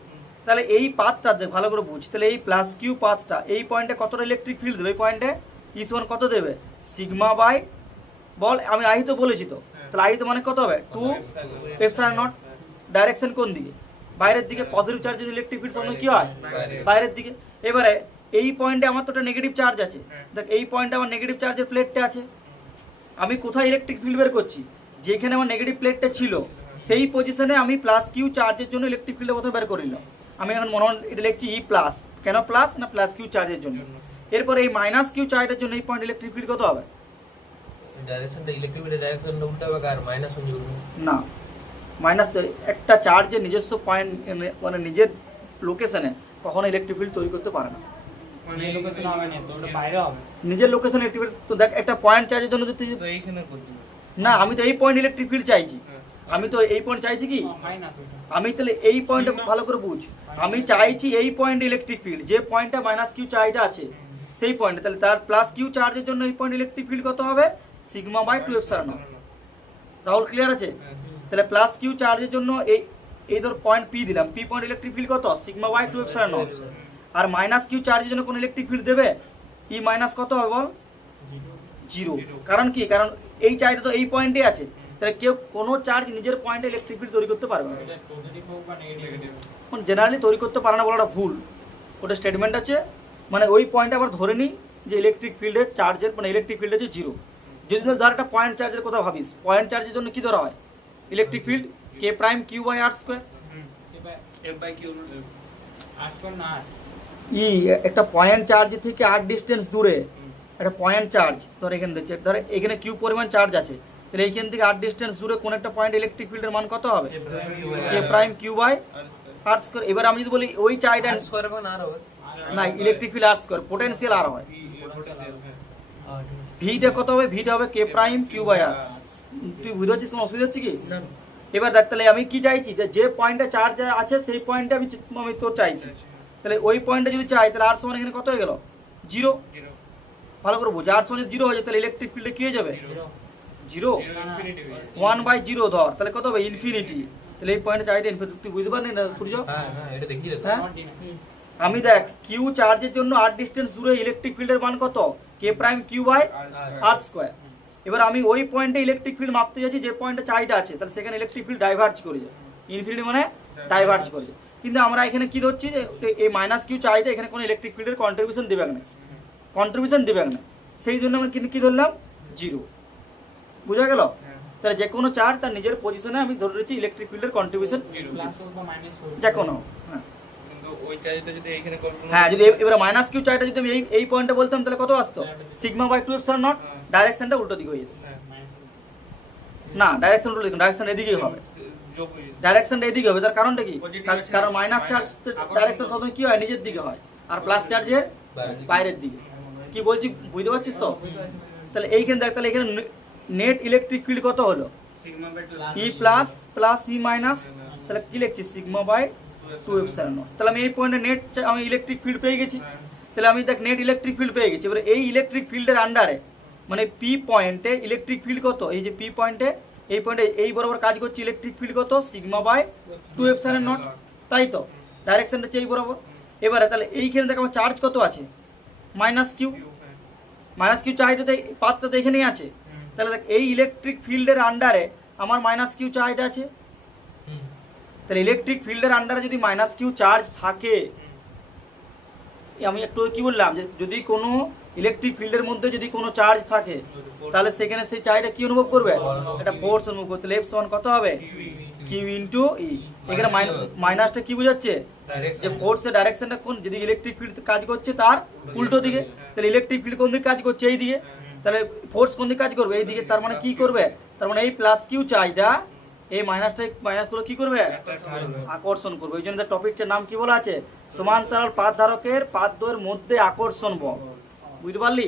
তাহলে এই পাথটা দেখ ভালো করে বুঝ, তাহলে এই প্লাস কিউ পাথটা এই পয়েন্টে কতটা ইলেকট্রিক ফিল্ড দেবে, এই পয়েন্টে ই সমান কত দেবে, সিগমা বাই বল, আমি আহিত বলেছি তো, তাহলে আহিত মানে কত হবে, 2 এপসাইলন নট। ডাইরেকশন কোন দিকে, বাইরের দিকে। পজিটিভ চার্জের ইলেকট্রিক ফিল্ড সঙ্গে কি হয়, বাইরের দিকে। এবারে এই পয়েন্টে আমার তো একটা নেগেটিভ চার্জ আছে, দেখ এই পয়েন্টে আমার নেগেটিভ চার্জের প্লেটটা আছে, আমি কোথায় ইলেকট্রিক ফিল্ড বের করছি, যেখানে আমার নেগেটিভ প্লেটটা ছিল সেই পজিশনে আমি প্লাস কিউ চার্জের জন্য ইলেকট্রিক ফিল্ডের প্রথমে বের করে নিলাম। আমি এখন মনে হয় এটা লিখছি ই প্লাস, কেন প্লাস না প্লাস কিউ চার্জের জন্য। এরপর এই মাইনাস কিউ চার্জের জন্য এই পয়েন্ট ইলেকট্রিক ফিল্ড কত হবে, ডাইরেকশনটা ইলেকট্রিক ফিল্ডের ডাইরেকশনটা উল্টা হবে আর মাইনাস হয়ে যাবে না মাইনাস। একটা চার্জের নিজস্ব পয়েন্ট মানে নিজের লোকেশনে কখনো ইলেকট্রিক ফিল্ড তৈরি করতে পারে না, মানে লোকেশন হবে না তো ওটা বাইরে হবে। নিজের লোকেশনে ইলেকট্রিক ফিল্ড। তো দেখ একটা পয়েন্ট চার্জের জন্য যদি তো এইখানে করতে হবে। না, আমি তো এই পয়েন্ট ইলেকট্রিক ফিল্ড চাইছি, আমি তো এই পয়েন্ট চাইছি কি, হয় না তো আমি তাহলে এই পয়েন্টে ভালো করে বুঝ, আমি চাইছি এই পয়েন্টে ইলেকট্রিক ফিল্ড, যে পয়েন্টটা মাইনাস কিউ চার্জটা আছে সেই পয়েন্টে, তাহলে তার প্লাস কিউ চার্জের জন্য এই পয়েন্ট ইলেকট্রিক ফিল্ড কত হবে, sigma by 2 epsilon naught. Rahul clear আছে? তাহলে প্লাস কিউ চার্জের জন্য এই ধর পয়েন্ট পি দিলাম, পি পয়েন্ট ইলেকট্রিক ফিল্ড কত, সিগমা বাই 2 এপসাইলন নট। আর মাইনাস কিউ চার্জের জন্য কোন ইলেকট্রিক ফিল্ড দেবে, ই মাইনাস কত হবে বল, 0। কারণ কি, কারণ এই চার্জটা তো এই পয়েন্টে আছে, তাহলে কেউ কোনো চার্জ নিজের পয়েন্টে ইলেকট্রিক ফিল্ড তৈরি করতে পারবে না। এটা পজিটিভ হোক বা নেগেটিভ হোক, জেনারেলি তৈরি করতে পারে না বলাটা ভুল, ওটা স্টেটমেন্ট আছে, মানে ওই পয়েন্টে আবার ধরে নিই যে ইলেকট্রিক ফিল্ডের চার্জের মানে ইলেকট্রিক ফিল্ড আছে 0। যদি ধর একটা পয়েন্ট চার্জের কথা ভাবিস, পয়েন্ট চার্জের জন্য কি ধরা হয়, electric field K prime Q by R square. F by Q আসবে না। ই একটা পয়েন্ট চার্জ থেকে আর ডিস্টেন্স দূরে একটা পয়েন্ট চার্জ ধর এখানে দেখছে, ধর এখানে কিউ পরিমাণ চার্জ আছে, তাহলে এইখান থেকে আর ডিস্টেন্স দূরে কোন একটা পয়েন্ট ইলেকট্রিক ফিল্ডের মান কত হবে, k prime Q by R square. এবার আমি যদি বলি ওই চার্জ স্কয়ার হবে না আর হবে না, ইলেকট্রিক ফিল্ড আর স্কোয়ার, পোটেনশিয়াল আর হয়, ভিটা কত হবে, ভিটা হবে কে প্রাইম কিউ বাই আর। তুই বুঝতে পারছিস কোনো অসুবিধা হচ্ছে কি? এবার দেখ, তাহলে আমি কি চাইছি, যে পয়েন্টে চার্জ আছে সেই পয়েন্টে আমি তোর চাইছি, তাহলে ওই পয়েন্টে যদি চাই তাহলে আর সমান এখানে কত হয়ে গেল, 0। ভালো করে বুঝ, আর সমান 0 হয়ে যায়, তাহলে ইলেকট্রিক ফিল্ডে কি হয়ে যাবে, জিরো ইনফিনিটি হয়ে যাচ্ছে। 1/0 ধর, তাহলে কত হবে ইনফিনিটি। তাহলে এই পয়েন্টে চার্জটা ইনফিনিটি, তুই বুঝতে পারলি না সূর্য? হ্যাঁ হ্যাঁ এটা দেখিয়ে হ্যাঁ আমি দেখ কিউ চার্জের জন্য আর ডিস্টেন্স দূরে ইলেকট্রিক ফিল্ডের মান কত, k prime Q by R square. এবার আমি ওই পয়েন্টে ইলেকট্রিক ফিল্ড মাপতে যাচ্ছি যে পয়েন্টে চার্জটা আছে, তাহলে সেখানে ইলেকট্রিক ফিল্ড ডাইভার্জ করে যায়, ইনফিনিটি মানে ডাইভার্জ করে যায়। কিন্তু আমরা এখানে কি ধরছি যে এই মাইনাস কিউ চার্জটা এখানে কোনো ইলেকট্রিক ফিল্ডের কন্ট্রিবিউশন দেবে না, কন্ট্রিবিউশন দেবে না, সেই জন্য আমরা কিন্তু কি ধরলাম জিরো। বুঝা গেল? তাহলে যে কোনো চার্জ তার নিজের পজিশনে আমি ধরে রয়েছি ইলেকট্রিক ফিল্ডের কন্ট্রিবিউশন যে কোনো। হ্যাঁ কিন্তু ওই চার্জটা যদি এইখানে কল্পনা হ্যাঁ, যদি এবারে মাইনাস কিউ চার্জটা যদি আমি এই পয়েন্টে বলতাম তাহলে কত আসতো, সিগমা বাই 2 এপসাইলন নট, ডাইরেকশনটা উল্টো দিকে হয়ে যেত। না ডাইরেকশন উল্টো দিকে, ডাইরেকশন এদিকেই হবে, যোগ হয়ে যাচ্ছে। ডাইরেকশনটা এদিকে হবে। তার কারণটা কি? Positive কারণ মাইনাস চার্জ ডাইরেকশন সবসময় কি হয়, নিজের দিকে হয়, আর প্লাস চার্জের বাইরের দিকে। কি বলছি বুঝতে পারছিস তো? তাহলে এইখানে দেখ, তাহলে এখানে নেট ইলেকট্রিক ফিল্ড কত হলো, sigma by 2 E plus plus E minus, তাহলে কি লিখছি সিগমা বাই 2 এপসাইলন নট। তাহলে আমি এই পয়েন্টে নেট আমি ইলেকট্রিক ফিল্ড পেয়ে গেছি। তাহলে আমি দেখ নেট ইলেকট্রিক ফিল্ড পেয়ে গেছি। এবারে এই ইলেকট্রিক ফিল্ডের আন্ডারে মানে পি পয়েন্টে ইলেকট্রিক ফিল্ড কত, এই যে পি পয়েন্টে এই পয়েন্টে এই বরাবর কাজ করছে ইলেকট্রিক ফিল্ড কত, সিগমা বাই 2 এপসাইলন নট, তাই তো ডাইরেকশনটা হচ্ছে এই বরাবর। এবারে তাহলে এইখানে দেখ আমার চার্জ কত আছে, মাইনাস কিউ, মাইনাস কিউ চার্জটা পাত্র তো এখানেই আছে। তাহলে দেখ এই ইলেকট্রিক ফিল্ডের আন্ডারে আমার মাইনাস কিউ চার্জ আছে। তাহলে ইলেকট্রিক ফিল্ডের আন্ডারে যদি মাইনাস কিউ চার্জ থাকে, আমি একটু কি বললাম যে যদি কোনো ইলেকট্রিক ফিল্ডের মধ্যে যদি কোনো চার্জ থাকে তাহলে সেখানে সেই চার্জটা কি অনুভব করবে, একটা ফোর্স অনুভব করবে। তাহলে এফ সমান কত হবে, কিউ ইন্টু ই। এখানে মাইনাসটা কি বোঝাচ্ছে, যে ফোর্সের ডাইরেকশনটা কোন, যদি ইলেকট্রিক ফিল্ড কাজ করছে তার উল্টো দিকে, তাহলে ইলেকট্রিক ফিল্ড কোন দিকে কাজ করছে, এই দিকে, তাহলে ফোর্স কোন দিকে কাজ করবে, এই দিকে। তার মানে কি করবে, তার মানে এই প্লাস কিউ চার্জটা এই মাইনাসগুলো কি করবে, আকর্ষণ করবে। ওই জন্য টপিকটার নাম কি বলা আছে, সমান্তরাল পাত ধারকের পাত দ্বয়ের মধ্যে আকর্ষণ বল। বুঝতে পারলি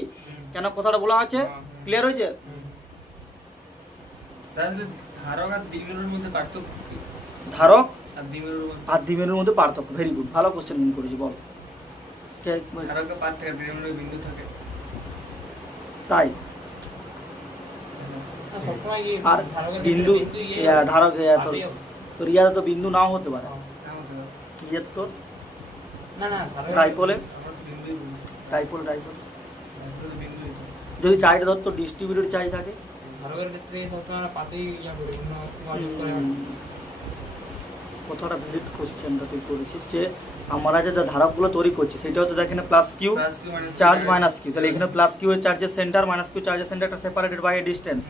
কেন কথাটা বলা আছে, ক্লিয়ার হয়েছে? তাহলে ধারক আর দ্বিমেরুর মধ্যে পার্থক্য কি? ধারক আর দ্বিমেরুর মধ্যে আর দ্বিমেরুর মধ্যে পার্থক্য, ভেরি গুড, ভালো কোশ্চেন মনে করেছি, বল। ধারকের পাত থেকে দ্বিমেরুর বিন্দু থাকে। তাই আর বিন্দু ধারক তোর ইয়াতে তো বিন্দু নাও হতে পারে, ইয়াতে তোর ডাইপোলে ডাইপোল ডাইপোল যদি চাইটা ধর তোর ডিস্ট্রিবিউটেড চাই থাকে। কতটা ভ্যালিড কোশ্চেনটা তুই করেছিস, যে আমরা যে ধারকগুলো তৈরি করছি সেটাও তো দেখেন plus Q charge minus Q, তাহলে এখানে প্লাস কিউ এর চার্জের সেন্টার, মাইনাস কিউ চার্জের সেন্টারটা সেপারেটেড বাই এ ডিস্টেন্স,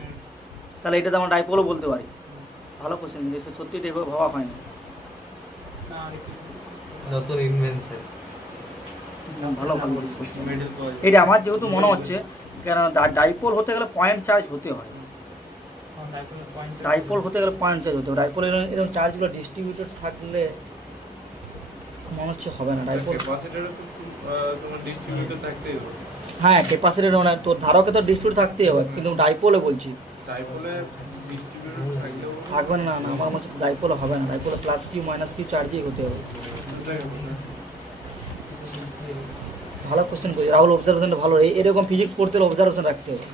তাহলে এটা তো আমরা ডাইপোলও বলতে পারি। ভালো কোশ্চেন, সত্যি এটা এভাবে ভাবা হয় না। নতুন ইনভেনশন, ভালো ভালো কোশ্চেন। এটা আমার যেহেতু মনে হচ্ছে, কেন ডাইপোল হতে গেলে পয়েন্ট চার্জ হতে হয়, ডাইপোল হতে গেলে পয়েন্ট চার্জ হতে হবে। ডাইপোল এরকম চার্জগুলো ডিস্ট্রিবিউটেড থাকলে মনে হচ্ছে হবে না ডাইপোল। ক্যাপাসিটরে তো তোমার ডিস্ট্রিবিউটর থাকতেই হবে। হ্যাঁ ক্যাপাসিটর মানে তোর ধারকে তো ডিস্ট্রিবিউট থাকতেই হবে, কিন্তু ডাইপোলে বলছি ডাইপোলে ডিস্ট্রিবিউটর থাকলেও থাকবেন না, না আমার মনে হচ্ছে ডাইপোলে হবে না, ডাইপোলে প্লাস কিউ মাইনাস কিউ চার্জই হতে হবে। ভালো কোশ্চেন করি রাহুল, অবজারভেশনটা ভালো, এরকম ফিজিক্স পড়তে হলে অবজারভেশন রাখতে হবে।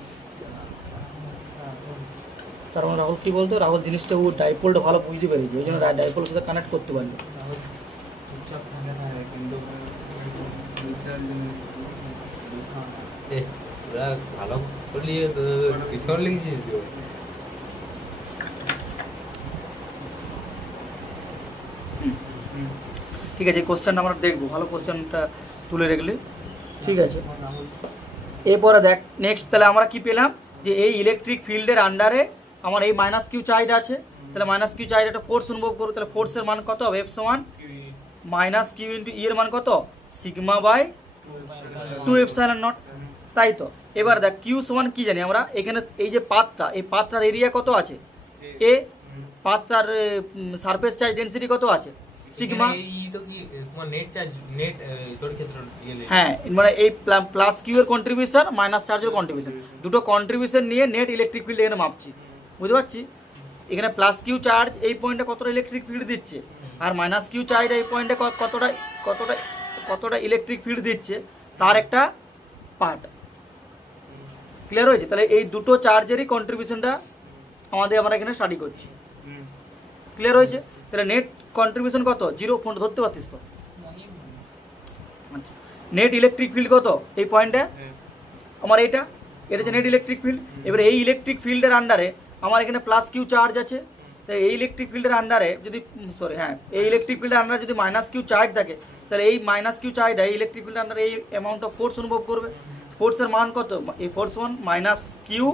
তার মানে রাহুল কি বলতো, রাহুল জিনিসটা ও ডাইপোলটা ভালো বুঝতে পেরেছে, ওই জন্য ডাইপোলের সাথে কানেক্ট করতে পারলো। ভালো করলি পিছন লিখেছিস। ঠিক আছে, এই কোশ্চেনটা আমরা দেখবো, ভালো কোশ্চেনটা তুলে রাখলি, ঠিক আছে। এরপরে দেখ নেক্সট, তাহলে আমরা কি পেলাম, যে এই ইলেকট্রিক ফিল্ডের আন্ডারে আমার এই মাইনাস কিউ চার্জ আছে, তাহলে মাইনাস কিউ চার্জ একটা ফোর্স অনুভব করবো, তাহলে ফোর্সের মান কত হবে, এফ সমান মাইনাস কিউ ইন্টু ই এর মান কত, সিগমা বাই 2 এপসাইলন নট, তাই তো। এবার দেখ কিউ সমান কি জানি আমরা, এখানে এই যে পাতটা, এই পাতটার এরিয়া কত আছে এ, পাতটার সারফেস চার্জ ডেনসিটি কত আছে সিগমা। হ্যাঁ মানে এই প্লাস কিউ এর কন্ট্রিবিউশন মাইনাস চার্জের কন্ট্রিবিউশন, দুটো কন্ট্রিবিউশন নিয়ে নেট ইলেকট্রিক ফিল্ড এখানে মাপছি, বুঝতে পারছি। এখানে প্লাস কিউ চার্জ এই পয়েন্টে কতটা ইলেকট্রিক ফিল্ড দিচ্ছে, আর মাইনাস কিউ চার্জ এই পয়েন্টে কতটা কতটা কতটা ইলেকট্রিক ফিল্ড দিচ্ছে, তার একটা পার্ট। ক্লিয়ার হয়েছে? তাহলে এই দুটো চার্জেরই কন্ট্রিবিউশনটা আমরা এখানে স্টাডি করছি। ক্লিয়ার হয়েছে? তাহলে নেট কন্ট্রিবিউশন কত? 0। ফোনটা ধরতে পারতিস তো? আচ্ছা, নেট ইলেকট্রিক ফিল্ড কত এই পয়েন্টে? আমার এটা হচ্ছে নেট ইলেকট্রিক ফিল্ড। এবারে এই ইলেকট্রিক ফিল্ডের আন্ডারে আমার এখানে প্লাস কিউ চার্জ আছে। তাই এই ইলেকট্রিক ফিল্ডের আন্ডারে যদি এই ইলেকট্রিক ফিল্ডের আন্ডারে যদি মাইনাস কিউ চার্জ থাকে, তাহলে এই মাইনাস কিউ চার্জটা এই ইলেকট্রিক ফিল্ডের আন্ডারে এই অ্যামাউন্ট অফ ফোর্স অনুভব করবে। ফোর্সের মান কত? এই ফোর্স মান minus Q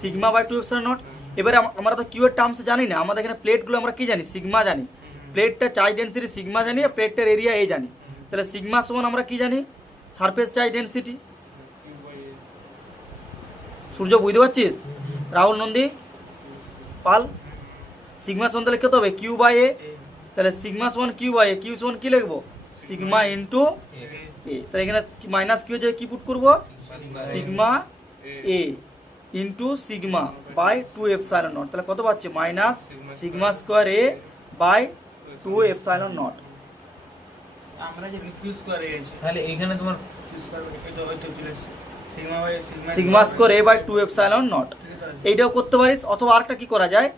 sigma by 2 epsilon naught. এবারে আমরা তো কিউ এর টার্মস জানি না, আমাদের এখানে প্লেটগুলো আমরা কি জানি? সিগমা জানি। প্লেটটা চার্জ ডেনসিটি সিগমা জানি, আর প্লেটটার এরিয়া এই জানি। তাহলে সিগমা সমান আমরা কি জানি? Surface charge density. সূর্য বুঝতে পারছিস? রাহুল নন্দী পাল, সিগমা সমান তাহলে কত হবে? Q by A. তাহলে সিগমা সমান কিউ বাই এ, কিউ সমান কি লিখবো? Sigma into A. তাহলে এখানে মাইনাস কিউ যে কি পুট করবো? Sigma A into sigma by 2 epsilon naught. তাহলে কত পাচ্ছে? Minus sigma square A by 2 epsilon naught. আমরা যে কিউ স্কয়ার এ আছে, তাহলে এইখানে তোমার কিউ স্কয়ার এই তো হয়তো চলে আসছে sigma by sigma square A by 2 epsilon naught. এইটাও করতে পারিস, অথবা আরেকটা কি করা যায়?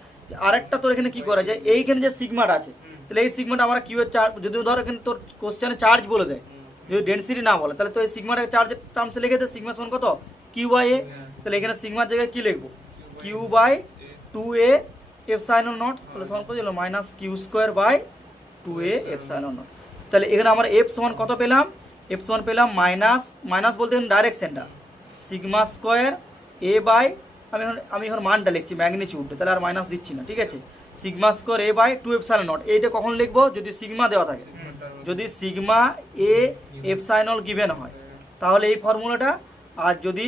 আরেকটা তোর এখানে কি করা যায়? এইখানে যে সিগমাটা আছে, তাহলে এই সিগমাটা আমরা কিউ এর চার্জ, যদি ধর এখানে তোর কোশ্চেনে চার্জ বলে দেয়, যদি ডেনসিটি না বলে, তাহলে তো এই সিগমাটা চার্জের টার্মসে লিখে দে। সিগমা সমান কত? Q by A. তাহলে এখানে সিগমার জায়গায় কি লিখবো? Q by 2a epsilon naught. তাহলে সমান কত হলো? Minus Q square by 2a epsilon naught. তাহলে এখানে আমরা এফ সমান কত পেলাম? এফ সমান পেলাম মাইনাস বলতে ডাইরেকশনটা সিগমা স্কোয়ার এ বাই, আমি এখন মানটা লিখছি ম্যাগনিটিউডটা, তাহলে আর মাইনাস দিচ্ছি না, ঠিক আছে? Sigma square A by 2 epsilon naught. এইটা কখন লিখবো? যদি সিগমা দেওয়া থাকে, যদি সিগমা এ এপসাইলন গিভেন হয় তাহলে এই ফর্মুলাটা। আর যদি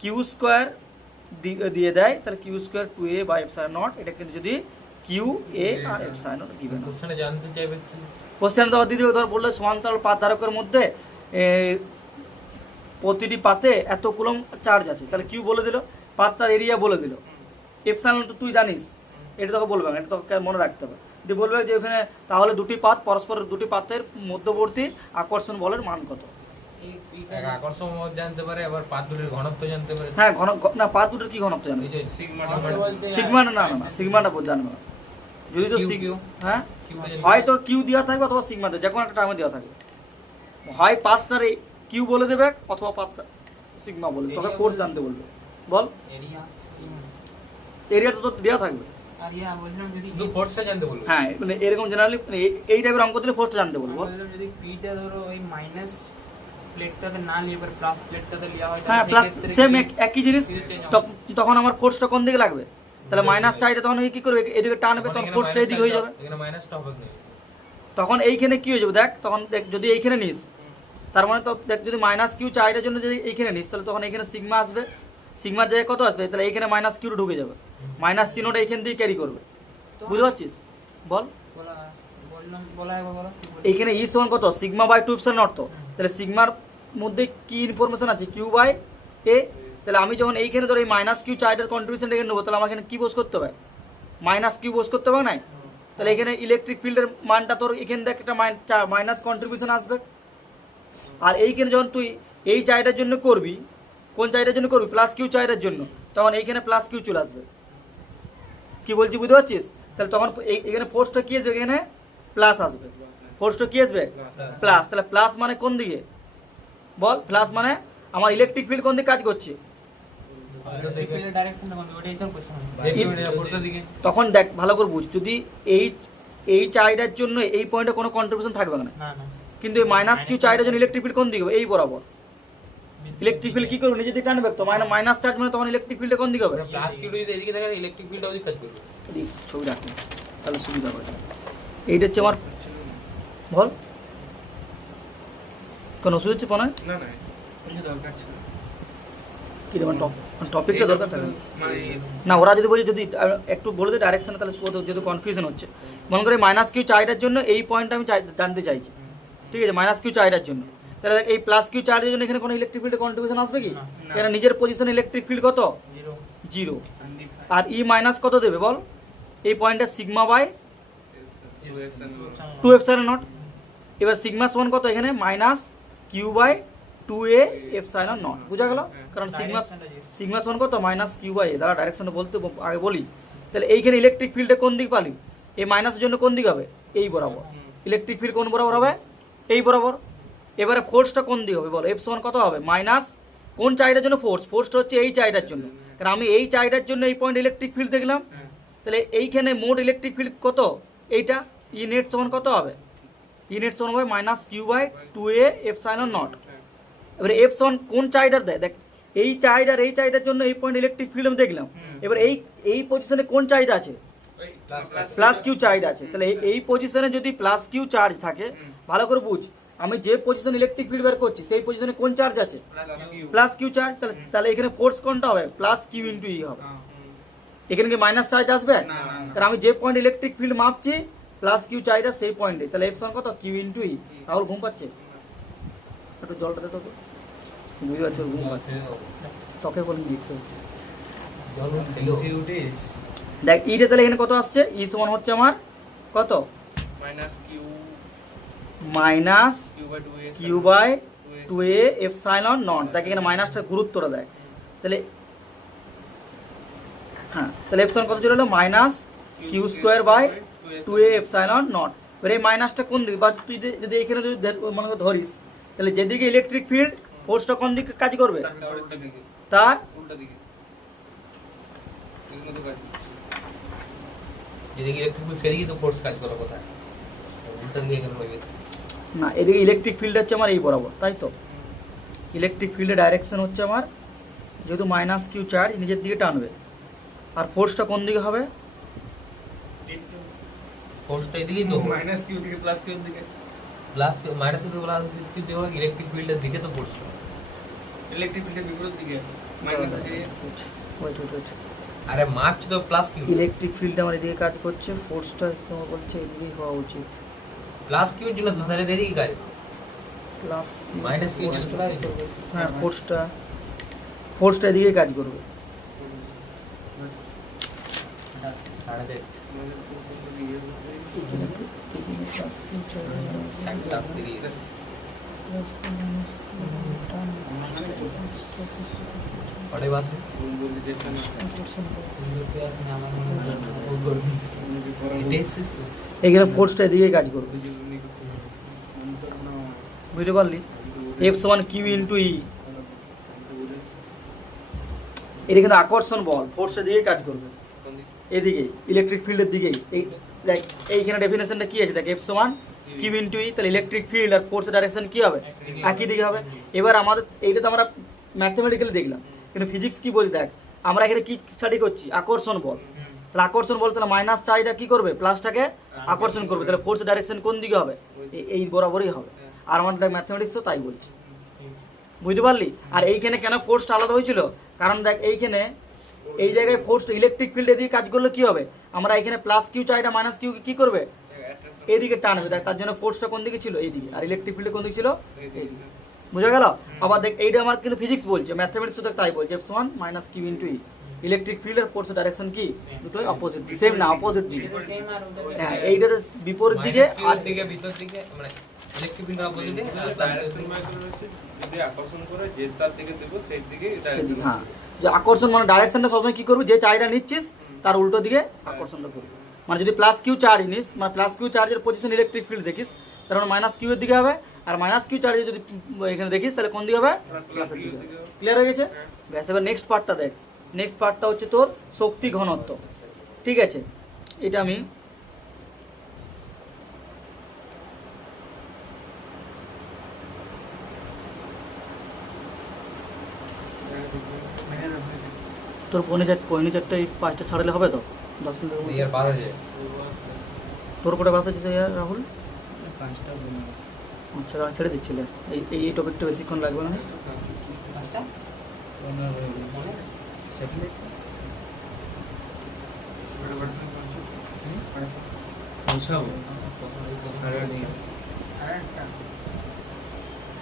কিউ স্কোয়ার দিয়ে দেয় তাহলে Q square 2a by epsilon naught. এটা কিন্তু যদি কিউ এ আর এপসাইলন গিভেন হয়। কোশ্চেনে জানতে চাইবে কি? কোশ্চেন তো দিদি ধর বললে সমান্তরাল পাত ধারকের মধ্যে প্রতিটি পাতে এত কুলম চার্জ আছে, তাহলে কিউ বলে দিল, পাতটার এরিয়া বলে দিল, এপসাইলন তো তুই জানিস, এটা তোকে বলবে না, এটা তোকে মনে রাখতে হবে। দিয়ে বলবে যে ওখানে তাহলে দুটি পাত পরস্পরের দুটি পাতের মধ্যবর্তী আকর্ষণ বলের মান কত? এক আকর্ষণ বল জানতে পারে, আবার পাত দুটির ঘনত্ব জানতে পারে। হ্যাঁ না, পাত দুটোর কি ঘনত্ব জানবে? এই যে সিগমা না সিগমাটা জানবে না। যদি তো কিউ হ্যাঁ হয়তো কিউ দেওয়া থাকবে অথবা সিগমা দেওয়া, যে কোনো একটা টার্মে দেওয়া থাকবে। হয় পাঁচটার কিউ বলে দেবে অথবা পাঁচটা সিগমা বলে দেবে, তোকে কোর্স জানতে বলবে। বল এরিয়া তো দেওয়া থাকবে। শুধু ফোর্সটা জানতে বলবে। হ্যাঁ মানে এরকম জেনারেলি এই টাইপের অঙ্ক দিলে ফোর্সটা জানতে বলবো। যদি পিটা ধরো ওই মাইনাস প্লেটটাতে না নিয়ে এবার প্লাস প্লেটটাতে লিয়া হয়, হ্যাঁ প্লাস সেম একই জিনিস, তখন আমার ফোর্সটা কোন দিকে লাগবে? তাহলে মাইনাস চাইটা তখন কি করবে? এদিকে টানবে, তখন ফোর্সটা এদিকে হয়ে যাবে। এখানে মাইনাসটা হবে না, তখন এইখানে কি হয়ে যাবে দেখ, তখন দেখ যদি এইখানে নিস, তার মানে তো দেখ যদি মাইনাস কিউ চাইটার জন্য যদি এইখানে নিস, তাহলে তখন এখানে সিগমা আসবে, সিগমার জায়গায় কত আসবে? তাহলে এইখানে মাইনাস কিউ ঢুকে যাবে, মাইনাস চিহ্নটা এইখান দিয়ে ক্যারি করবে। বুঝতে পারছিস? বল এইখানে ই সমান কত? Sigma by 2 epsilon naught. তাহলে সিগমার মধ্যে কি ইনফরমেশন আছে? Q by A. তাহলে আমি যখন এইখানে ধর এই মাইনাস কিউ চার্জের কন্ট্রিবিউশনটা এখানে নেবো, তাহলে আমাকে এখানে কি বোঝ করতে হবে? মাইনাস কিউ বোঝ করতে হবে না? তাহলে এখানে ইলেকট্রিক ফিল্ডের মানটা তোর এখানে দেখ একটা মাইনাস কন্ট্রিবিউশন আসবে। আর এইখানে যখন তুই এই চার্জের জন্য করবি, কোন চার্জের জন্য করবি? প্লাস কিউ চার্জের জন্য, তখন এইখানে প্লাস কিউ চলে আসবে। কি বলছি বুঝতে পারছিস? তাহলে তখন এখানে ফোর্সটা কি আসবে? এখানে প্লাস আসবে। ফোর্সটা কি আসবে? প্লাস। তাহলে প্লাস মানে কোন দিকে? বল প্লাস মানে আমার ইলেকট্রিক ফিল্ড কোন দিকে কাজ করছে? তখন দেখ ভালো করে বুঝ, যদি এই চার্জের জন্য এই পয়েন্টে কোনো কন্ট্রিবিউশন থাকবে না, কিন্তু এই মাইনাস কিউ চার্জের জন্য ইলেকট্রিক ফিল্ড কোন দিকে? এই বরাবর। ইলেকট্রিক ফিল্ড কি করবে? নিজে দিকে টানবে, তো মাইনাস চার্জ মানে তখন ইলেকট্রিক ফিল্ডে কোন দিকে হবে? প্লাস কিউ যদি এদিকে থাকে ইলেকট্রিক ফিল্ড ওদিকে কাজ করবে। ছবি রাখবে তাহলে সুবিধা হবে। এইটা হচ্ছে আমার, বল কোনো অসুবিধা হচ্ছে পনায়? না না কিছু দরকার ছিল কি রে টপিকটা দরকার থাকে মানে না। ওরা যদি বলি যদি একটু বলে দেয় ডাইরেকশনে, তাহলে যেহেতু কনফিউশন হচ্ছে। মনে করে মাইনাস কিউ চার্জের জন্য এই পয়েন্টটা আমি জানতে চাইছি, ঠিক আছে? মাইনাস কিউ চার্জের জন্য, তাহলে এই প্লাস কিউ চার্জের জন্য এখানে কোনো ইলেকট্রিক ফিল্ডে কন্ট্রিবিউশন আসবে কি? এখানে নিজের পজিশন ইলেকট্রিক ফিল্ড কত? 0। আর ই মাইনাস কত দেবে বল? এই পয়েন্টে সিগমা বাই 2 এপসাইলন নট। এবার সিগমা সমান কত? এখানে minus Q by 2a epsilon naught. বুঝা গেল? কারণ সিগমা সমান কত মাইনাস কিউ বাই এ। দ্বারা ডাইরেকশনটা বলতে আগে বলি। তাহলে এইখানে ইলেকট্রিক ফিল্ডে কোন দিক পালি? এই মাইনাসের জন্য কোন দিক হবে? এই বরাবর। ইলেকট্রিক ফিল্ড কোন বরাবর হবে? এই বরাবর। এবারে ফোর্সটা কোন দিক হবে বলো? এফ সমান কত হবে? মাইনাস কোন চাইটার জন্য ফোর্স? ফোর্সটা হচ্ছে এই চাইটার জন্য, কারণ আমি এই চাইটার জন্য এই পয়েন্ট ইলেকট্রিক ফিল্ড দেখলাম। তাহলে এইখানে মোট ইলেকট্রিক ফিল্ড কত? এইটা ই নেট সমান কত হবে? ই নেট সমান হবে minus Q by 2a epsilon naught. এবারে এফ সমান কোন চাইটার দেয়? দেখ এই চাইড আর এই চাইটার জন্য এই পয়েন্ট ইলেকট্রিক ফিল্ড আমি দেখলাম। এবার এই পজিশনে কোন চাইড আছে? প্লাস কিউ চার্জ আছে। তাহলে এই পজিশনে যদি প্লাস কিউ চার্জ থাকে, ভালো করে বুঝ, আমি যে পজিশন ইলেকট্রিক ফিল্ড বের করছি সেই পজিশনে কোন চার্জ আছে? Plus Q charge. তাহলে এখানে ফোর্স কোনটা হবে? প্লাস কিউ ইন্টু ই হবে। এখানে কি মাইনাস চার্জ আসবে? কারণ আমি যে পয়েন্ট ইলেকট্রিক ফিল্ড মাপছি প্লাস কিউ চার্জটা সেই পয়েন্টে। তাহলে এফ সমান কত? কিউ ইন্টু ই। রাহুল ঘুম পাচ্ছে? একটু জলটা দে তোকে। বুঝতে পারছো ঘুম পাচ্ছে? তোকে বলি দেখতে হচ্ছে। দেখ ইটা তাহলে এখানে কত আসছে? ই সমান হচ্ছে আমার কত? Minus Q by 2a epsilon naught. তাকে এখানে মাইনাসটা গুরুত্বটা দেয়। তাহলে হ্যাঁ, তাহলে এপসাইলন কত চলে এলো? Minus Q square by 2a epsilon naught. এবার এই মাইনাসটা কোন দিকে? বা তুই যদি এখানে যদি মনে করে ধরিস, তাহলে যেদিকে ইলেকট্রিক ফিল্ড ফোর্সটা কোন দিকে কাজ করবে? তার যেদিকে ইলেকট্রিক ফিল্ড সেদিকে তো ফোর্স কাজ করার কথা, উল্টা দিকে কেন হয়ে গেছে? না, এদিকে ইলেকট্রিক ফিল্ড হচ্ছে আমার এই বরাবর, তাই তো? ইলেকট্রিক ফিল্ডের ডাইরেকশন হচ্ছে আমার যেহেতু মাইনাস কিউ চার্জ নিজের দিকে টানবে, আর ফোর্সটা কোন দিকে হবে? ফোর্সটা এদিকেই তো, মাইনাস কিউ থেকে প্লাস কিউ দিকে। প্লাস মাইনাস কিন্তু প্লাস কিন্তু ইলেকট্রিক ফিল্ডের দিকে তো ফোর্সটা। ইলেকট্রিক ফিল্ডের বিপরীত দিকে মাইনাস থেকে। আরে মার্চ তো প্লাস কিউ। ইলেকট্রিক ফিল্ড আমার এদিকে কাজ করছে, ফোর্সটা তোমার বলছে এদিকেই হওয়া উচিত। প্লাস কিউ ছিল তো, তাহলে এদিকে কাজ। প্লাস মাইনাস কিউ ছিল। হ্যাঁ, ফোর্সটা এদিকে কাজ করবে। সাড়ে দেড় পরে বাসে এখানে ফোর্সটা এদিকে কাজ করবে। বুঝতে পারলি? এফ সমান কিউ ইন্টু ই। এটা কিন্তু আকর্ষণ বল, ফোর্সের দিকে কাজ করবে এদিকে, ইলেকট্রিক ফিল্ডের দিকেই। এই দেখ এইখানে ডেফিনেশনটা কি আছে? দেখ এফ সমান কিউ ইন্টু ই। তাহলে ইলেকট্রিক ফিল্ড আর ফোর্সের ডাইরেকশন কি হবে? একই দিকে হবে। এবার আমাদের এইটা তো আমরা ম্যাথমেটিক্যালি দেখলাম, কিন্তু ফিজিক্স কি বলি? দেখ আমরা এখানে কি স্টাডি করছি? আকর্ষণ বল। তাহলে আকর্ষণ বল, তাহলে মাইনাস চার্জটা কি করবে? প্লাসটাকে আকর্ষণ করবে। তাহলে ফোর্সের ডাইরেকশন কোন দিকে হবে? এই বরাবরই হবে। আর আমাদের দেখ ম্যাথমেটিক্সও তাই বলছে। বুঝতে পারলি? আর এইখানে কেন ফোর্সটা আলাদা হয়েছিল? কারণ দেখ এইখানে এই জায়গায় ফোর্সটা ইলেকট্রিক ফিল্ডে দিয়ে কাজ করলে কি হবে? আমরা এখানে প্লাস কিউ চাইটা মাইনাস কিউ কি করবে? এইদিকে টানবে। দেখ তার জন্য ফোর্সটা কোন দিকে ছিল? এইদিকে। আর ইলেকট্রিক ফিল্ডে কোন দিকে ছিল? এইদিকে। বুঝা গেল? আবার দেখ এইটা আমার কিন্তু ফিজিক্স বলছে, ম্যাথমেটিক্স দেখ তাই বলছে। এফ সমান মাইনাস কিউ ইন্টু ই। ইলেকট্রিক ফিল্ড আর ফোর্সের ডাইরেকশন কি? দুটোই অপোজিট, সেম না অপোজিট দিকে। হ্যাঁ, এইটার বিপরীত দিকে আর দিকে ভিতর দিকে মানে ইলেকট্রিক ফিল্ডের অপোজিটে যদি আকর্ষণ করে যে তার দিকে দেবো সেই দিকে। হ্যাঁ, যে আকর্ষণ মানে ডাইরেকশনটা সবসময় কি করবি? যে চার্জটা নিচ্ছিস তার উল্টো দিকে আকর্ষণটা করবি। মানে যদি প্লাস কিউ চার্জ নিস, মানে প্লাস কিউ চার্জের পজিশন ইলেকট্রিক ফিল্ড দেখিস, তার মানে মাইনাস কিউ এর দিকে হবে। আর মাইনাস কিউ চার্জে যদি এখানে দেখিস তাহলে কোন দিকে হবে? প্লাসের দিকে। ক্লিয়ার হয়ে গেছে? ব্যাস, এবার নেক্সট পার্টটা দেখ। নেক্সট পার্টটা হচ্ছে তোর শক্তি ঘনত্ব। ঠিক আছে, এটা আমি তোর পৌনে চারটে 5টা ছাড়লে হবে তো? 10 মিনিট ইয়ার 12 হয়ে যায়। তোর কোটা বাস আছে স্যার রাহুল? 5টা আচ্ছা, ছেড়ে দিচ্ছিলে। এই টপিকটা বেশিক্ষণ লাগবে না। পৌঁছাবো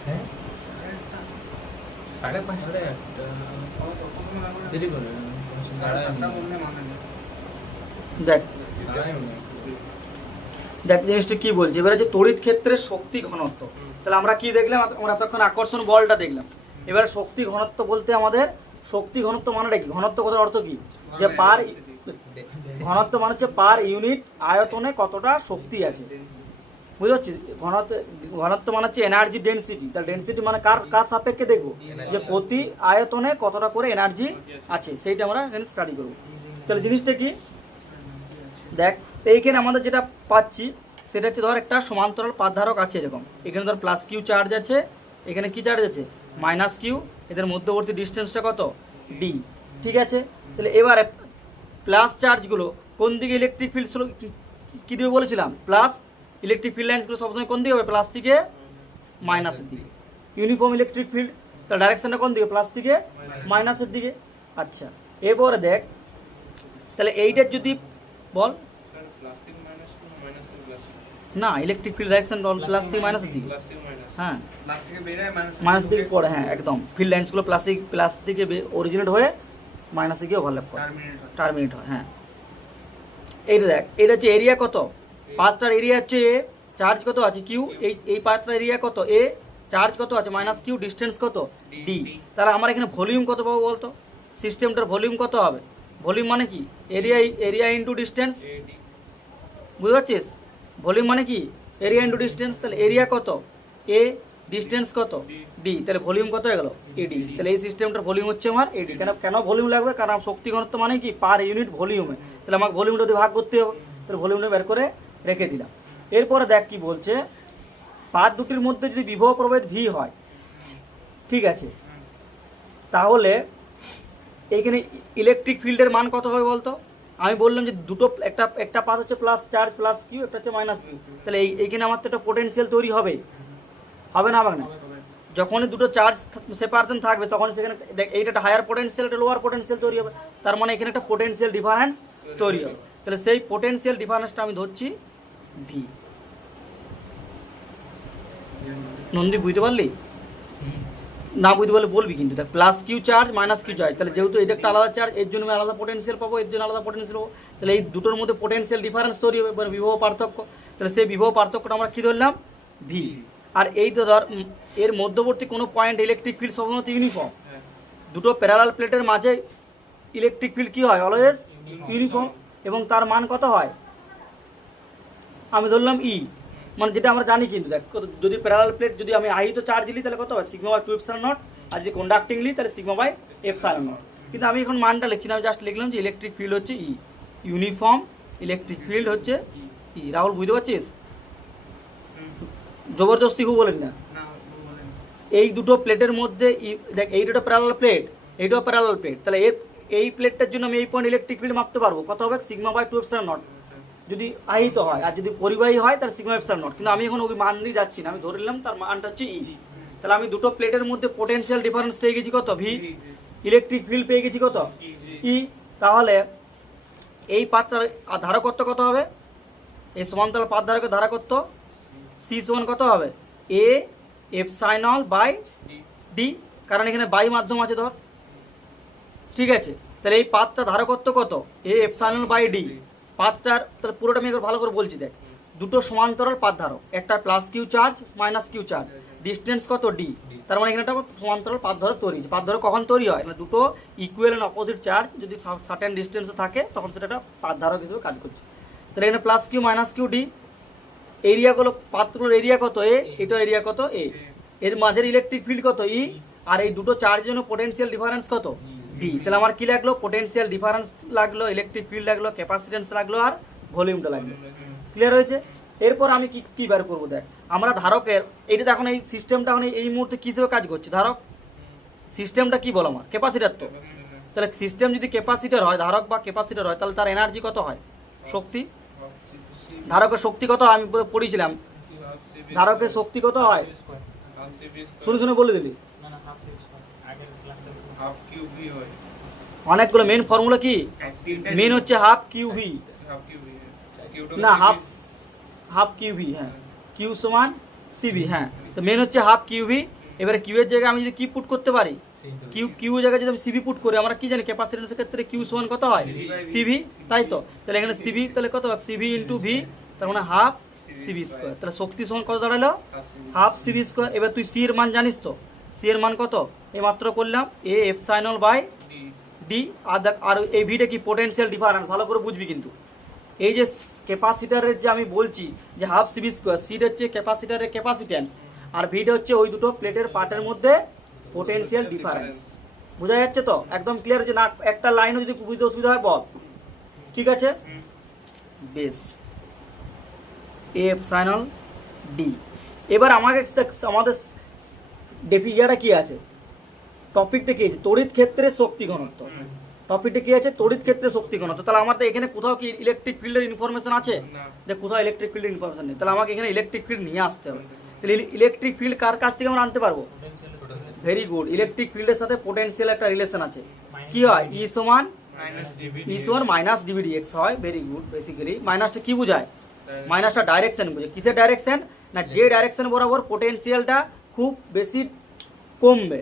হ্যাঁ 5:30 দেরি করে দেখ দেখ জিনিসটা কি বলছে এবার, যে তড়িৎ ক্ষেত্রের শক্তি ঘনত্ব। তাহলে আমরা কি দেখলাম? আমরা এতক্ষণ আকর্ষণ বলটা দেখলাম। এবার শক্তি ঘনত্ব বলতে আমাদের শক্তি ঘনত্ব মানেটা কি? ঘনত্ব কথার অর্থ কি? যে পার ঘনত্ব মানে হচ্ছে পার ইউনিট আয়তনে কতটা শক্তি আছে, বুঝতে পারছি? ঘনত্ব মানে হচ্ছে এনার্জি ডেনসিটি। তাহলে ডেনসিটি মানে কার সাপেক্ষে দেখবো? যে প্রতি আয়তনে কতটা করে এনার্জি আছে, সেইটা আমরা এখানে স্টাডি করবো। তাহলে জিনিসটা কি দেখ, এইখানে আমাদের যেটা পাচ্ছি সেটা হচ্ছে ধর একটা সমান্তরাল পাতধারক আছে এরকম, এখানে ধর প্লাস কিউ চার্জ আছে, এখানে কি চার্জ আছে? Minus Q. এদের মধ্যবর্তী ডিস্টেন্সটা কত? ডি। ঠিক আছে, তাহলে এবার প্লাস চার্জগুলো কোন দিকে ইলেকট্রিক ফিল্ড কী দিবে বলেছিলাম? প্লাস ইলেকট্রিক ফিল্ড লাইন্সগুলো সবসময় কোন দিকে হবে? প্লাস থেকে মাইনাসের দিকে। ইউনিফর্ম ইলেকট্রিক ফিল্ড, তার ডাইরেকশনটা কোন দিকে? প্লাস থেকে মাইনাসের দিকে। আচ্ছা, এরপরে দেখ, তাহলে এইটার যদি বল স্যার প্লাস থেকে মাইনাস মাইনাসের প্লাস, না, ইলেকট্রিক ফিল্ড ডাইরেকশন প্লাস থেকে মাইনাসের দিকে। প্লাস থেকে মাইনাস, হ্যাঁ, প্লাস থেকে বেরিয়ে মাইনাস দিকে পড়ে, হ্যাঁ একদম। ফিল্ড লাইন্সগুলো প্লাস থেকে অরিজিনেট হয়ে মাইনাসে গিয়ে ওভারল্যাপ করে, টার্মিনেট হয়। হ্যাঁ, এইটা দেখ, এটা হচ্ছে এরিয়া কত? পাঁচটার এরিয়া হচ্ছে এ, চার্জ কত আছে? কিউ। এই পাঁচটার এরিয়া কত? এ, চার্জ কত আছে? মাইনাস কিউ, ডিস্টেন্স কত? ডি। তাহলে আমার এখানে ভলিউম কত পাবো বলতো? সিস্টেমটার ভলিউম কত হবে? ভলিউম মানে কি? এরিয়া ইন্টু ডিস্টেন্স, এডি, বুঝতে পারছিস? ভলিউম মানে কি? Area into distance. তাহলে এরিয়া কত? এ, ডিস্টেন্স কত? ডি। তাহলে ভলিউম কত হয়ে গেল? এডি। তাহলে এই সিস্টেমটার ভলিউম হচ্ছে আমার এডি। কেন ভলিউম লাগবে? কারণ শক্তি ঘনত্ব মানে কি? পার ইউনিট ভলিউমে। তাহলে আমাকে ভলিউমটা যদি ভাগ করতে হবে, তাহলে ভলিউমটা বের করে রেখে দিলাম। এরপরে দেখ কি বলছে, পাত দুটির মধ্যে যদি বিভব প্রভেদ ভি হয়, ঠিক আছে, তাহলে এইখানে ইলেকট্রিক ফিল্ডের মান কত হবে বলতো? আমি বললাম যে দুটো, একটা পাত হচ্ছে প্লাস চার্জ প্লাস কিউ, একটা হচ্ছে মাইনাস কিউ। তাহলে এইখানে আমার তো একটা পোটেনশিয়াল তৈরি হবে না? হবে না? যখনই দুটো চার্জ সেপারেশন থাকবে তখন সেখানে এইটা একটা হায়ার পোটেনশিয়াল, একটা লোয়ার পোটেনশিয়াল তৈরি হবে। তার মানে এখানে একটা পোটেনশিয়াল ডিফারেন্স তৈরি হবে। তাহলে সেই পোটেনশিয়াল ডিফারেন্সটা আমি ধরছি ভি। নন্দী বুঝতে পারলি? না বুঝতে পারলে বলবি কিন্তু। দেখ, plus Q charge minus Q charge, তাহলে যেহেতু এটা একটা আলাদা চার্জ, এর জন্য আমি আলাদা পোটেনশিয়াল পাবো, এর জন্য আলাদা পোটেনশিয়াল পাবো। তাহলে এই দুটোর মধ্যে পোটেনশিয়াল ডিফারেন্স তৈরি হবে, মানে বিভব পার্থক্য। তাহলে সেই বিভব পার্থক্যটা আমরা কী ধরলাম? ভি। আর এই তো ধর, এর মধ্যবর্তী কোনো পয়েন্ট ইলেকট্রিক ফিল্ড সাধারণত ইউনিফর্ম। দুটো প্যারালাল প্লেটের মাঝে ইলেকট্রিক ফিল্ড কী হয়? Always uniform. এবং তার মান কত হয়? আমি ধরলাম ই, মানে যেটা আমরা জানি। কিন্তু দেখ, যদি প্যারালাল প্লেট, যদি আমি আহিত চার্জ নিই তাহলে কত হয়? Sigma by 2 epsilon naught. আর যদি কন্ডাক্টিং নিই তাহলে সিগমা বাই এপসাইলন নট। কিন্তু আমি এখন মানটা লিখছি না, আমি জাস্ট লিখলাম যে ইলেকট্রিক ফিল্ড হচ্ছে ই, ইউনিফর্ম ইলেকট্রিক ফিল্ড হচ্ছে ই। রাহুল বুঝতে পারছিস? জবরদস্তি খুব বলেন না। এই দুটো প্লেটের মধ্যে দেখ, এইটা প্যারালাল প্লেট, এইটাও প্যারালাল প্লেট। তাহলে এই প্লেটটার জন্য আমি এই পয়েন্ট ইলেকট্রিক ফিল্ড মাপতে পারবো। কত হবে? সিগমা বাই 2 এপসাইলন নট যদি আহিত হয়, আর যদি পরিবাহী হয় তাহলে সিগমা এপসাইলন নট। কিন্তু আমি এখন ওই মান দিয়ে যাচ্ছি না, আমি ধরে নিলাম তার মানটা হচ্ছে ই। তাহলে আমি দুটো প্লেটের মধ্যে পোটেনশিয়াল ডিফারেন্স পেয়ে গেছি কত? ভি। ইলেকট্রিক ফিল্ড পেয়ে গেছি কত? ই। তাহলে এই পাতটার ধারকত্ব কত হবে? এই সমান্তরাল পাত ধারকের ধারকত্ব সি সমান কত হবে? এ এপসাইলন বাই ডি, কারণ এখানে বাই মাধ্যম আছে ধর, ঠিক আছে। তাহলে এই পাতটা ধারকত্ব কত? A epsilon by d. পাতটার, তাহলে পুরোটা আমি একবার ভালো করে বলছি। দেখ, দুটো সমান্তরাল পাত ধারক, একটা plus Q charge minus Q charge, distance কত? ডি। তার মানে এখানে একটা সমান্তরাল পাত ধারক তৈরি হচ্ছে। পাত ধারক কখন তৈরি হয়? মানে দুটো ইকুয়াল অ্যান্ড অপোজিট চার্জ যদি সার্টেন ডিস্টেন্সে থাকে তখন সেটা একটা পাত ধারক হিসেবে কাজ করছে। তাহলে এখানে plus q minus q d. এরিয়াগুলো, পাতগুলোর এরিয়া কত? এ, এটা এরিয়া কত? এ। এর মাঝের ইলেকট্রিক ফিল্ড কত? ই। আর এই দুটো চার্জের জন্য পোটেনশিয়াল ডিফারেন্স কত? ডি। তাহলে আমার কি লাগলো? পোটেনশিয়াল ডিফারেন্স লাগলো, ইলেকট্রিক ফিল্ড লাগলো, ক্যাপাসিটেন্স লাগলো, আর ভলিউমটা লাগলো। ক্লিয়ার হয়েছে? এরপর আমি কি বের করবো? দেখ, আমরা ধারকের এইটা এখন এই সিস্টেমটা এখন এই মুহূর্তে কী হিসেবে কাজ করছে? ধারক। সিস্টেমটা কি বলো আমার? ক্যাপাসিটার তো। তাহলে সিস্টেম যদি ক্যাপাসিটার হয়, ধারক বা ক্যাপাসিটার হয়, তাহলে তার এনার্জি কত হয়? শক্তি। ধারকের শক্তি কত? আমি পড়েছিলাম, ধারকের শক্তি কত হয়? শুনে বলে দিলি। হাফ কিউ ভি হয়, অনেকগুলো মেন ফর্মুলা কি? মেন হচ্ছে half Q V, half Q V, না হাফ কিউ ভি, হ্যাঁ, কিউ সমান সিভি। হ্যাঁ, তো মেন হচ্ছে হাফ কিউ ভি। এবারে কিউ এর জায়গায় আমি যদি কি পুট করতে পারি, কিউ জায়গায় যদি আমি সিভি পুট করি, আমরা কি জানি ক্যাপাসিটেন্সের ক্ষেত্রে কিউ সমান কত হয়? সিভি, তাই তো। তাহলে এখানে সিভি তাহলে কত হবে? সিভি ইন্টু ভি, তার মানে হাফ সিভি স্কোয়ার। তাহলে শক্তি সমান কত দাঁড়ালো? Half CV square. এবার তুই সি এর মান জানিস তো, সি এর মান কত? এই মাত্র করলাম এ এপসাইলন বাই ডি। আর এই ভিটা কি পোটেনশিয়াল ডিফারেন্স, ভালো করে বুঝবি কিন্তু। এই যে ক্যাপাসিটারের যে আমি বলছি যে হাফ সিভি স্কোয়ার, সিটা হচ্ছে ক্যাপাসিটারের ক্যাপাসিট্যান্স, আর ভিটা হচ্ছে ওই দুটো প্লেটের পার্টের মধ্যে পোটেনশিয়াল ডিফারেন্স। বোঝা যাচ্ছে তো? একদম ক্লিয়ার হচ্ছে না? একটা লাইনও যদি বুঝতে অসুবিধা হয় বল, ঠিক আছে? বেশ, এ এপসাইলন ডি। এবার আমাদের ডেফিনিশনটা কি আছে, টপিকটা কি আছে? তড়িৎ ক্ষেত্রে শক্তি ঘনত্ব। টপিকটা কি আছে? তড়িৎ ক্ষেত্রে শক্তি ঘনত্ব। তাহলে আমাদের এখানে কোথাও কি ইলেকট্রিক ফিল্ডের ইনফরমেশন আছে? যে কোথাও ইলেকট্রিক ফিল্ডের ইনফরমেশন নেই। তাহলে আমাকে এখানে ইলেকট্রিক ফিল্ড নিয়ে আসতে হবে। তাহলে ইলেকট্রিক ফিল্ড কার কাছ থেকে আমরা আনতে পারবো? ভেরি গুড, ইলেকট্রিক ফিল্ডের সাথে পোটেনশিয়াল একটা রিলেশন আছে। কি হয়? ই সমান মাইনাস ডিভি এক্স হয়। Very good. বেসিক্যালি মাইনাসটা কি বোঝায়? মাইনাসটা ডাইরেকশন বোঝায়। কিসের ডাইরেকশন? না, যে ডাইরেকশন বরাবর পোটেনশিয়ালটা খুব বেশি কমবে,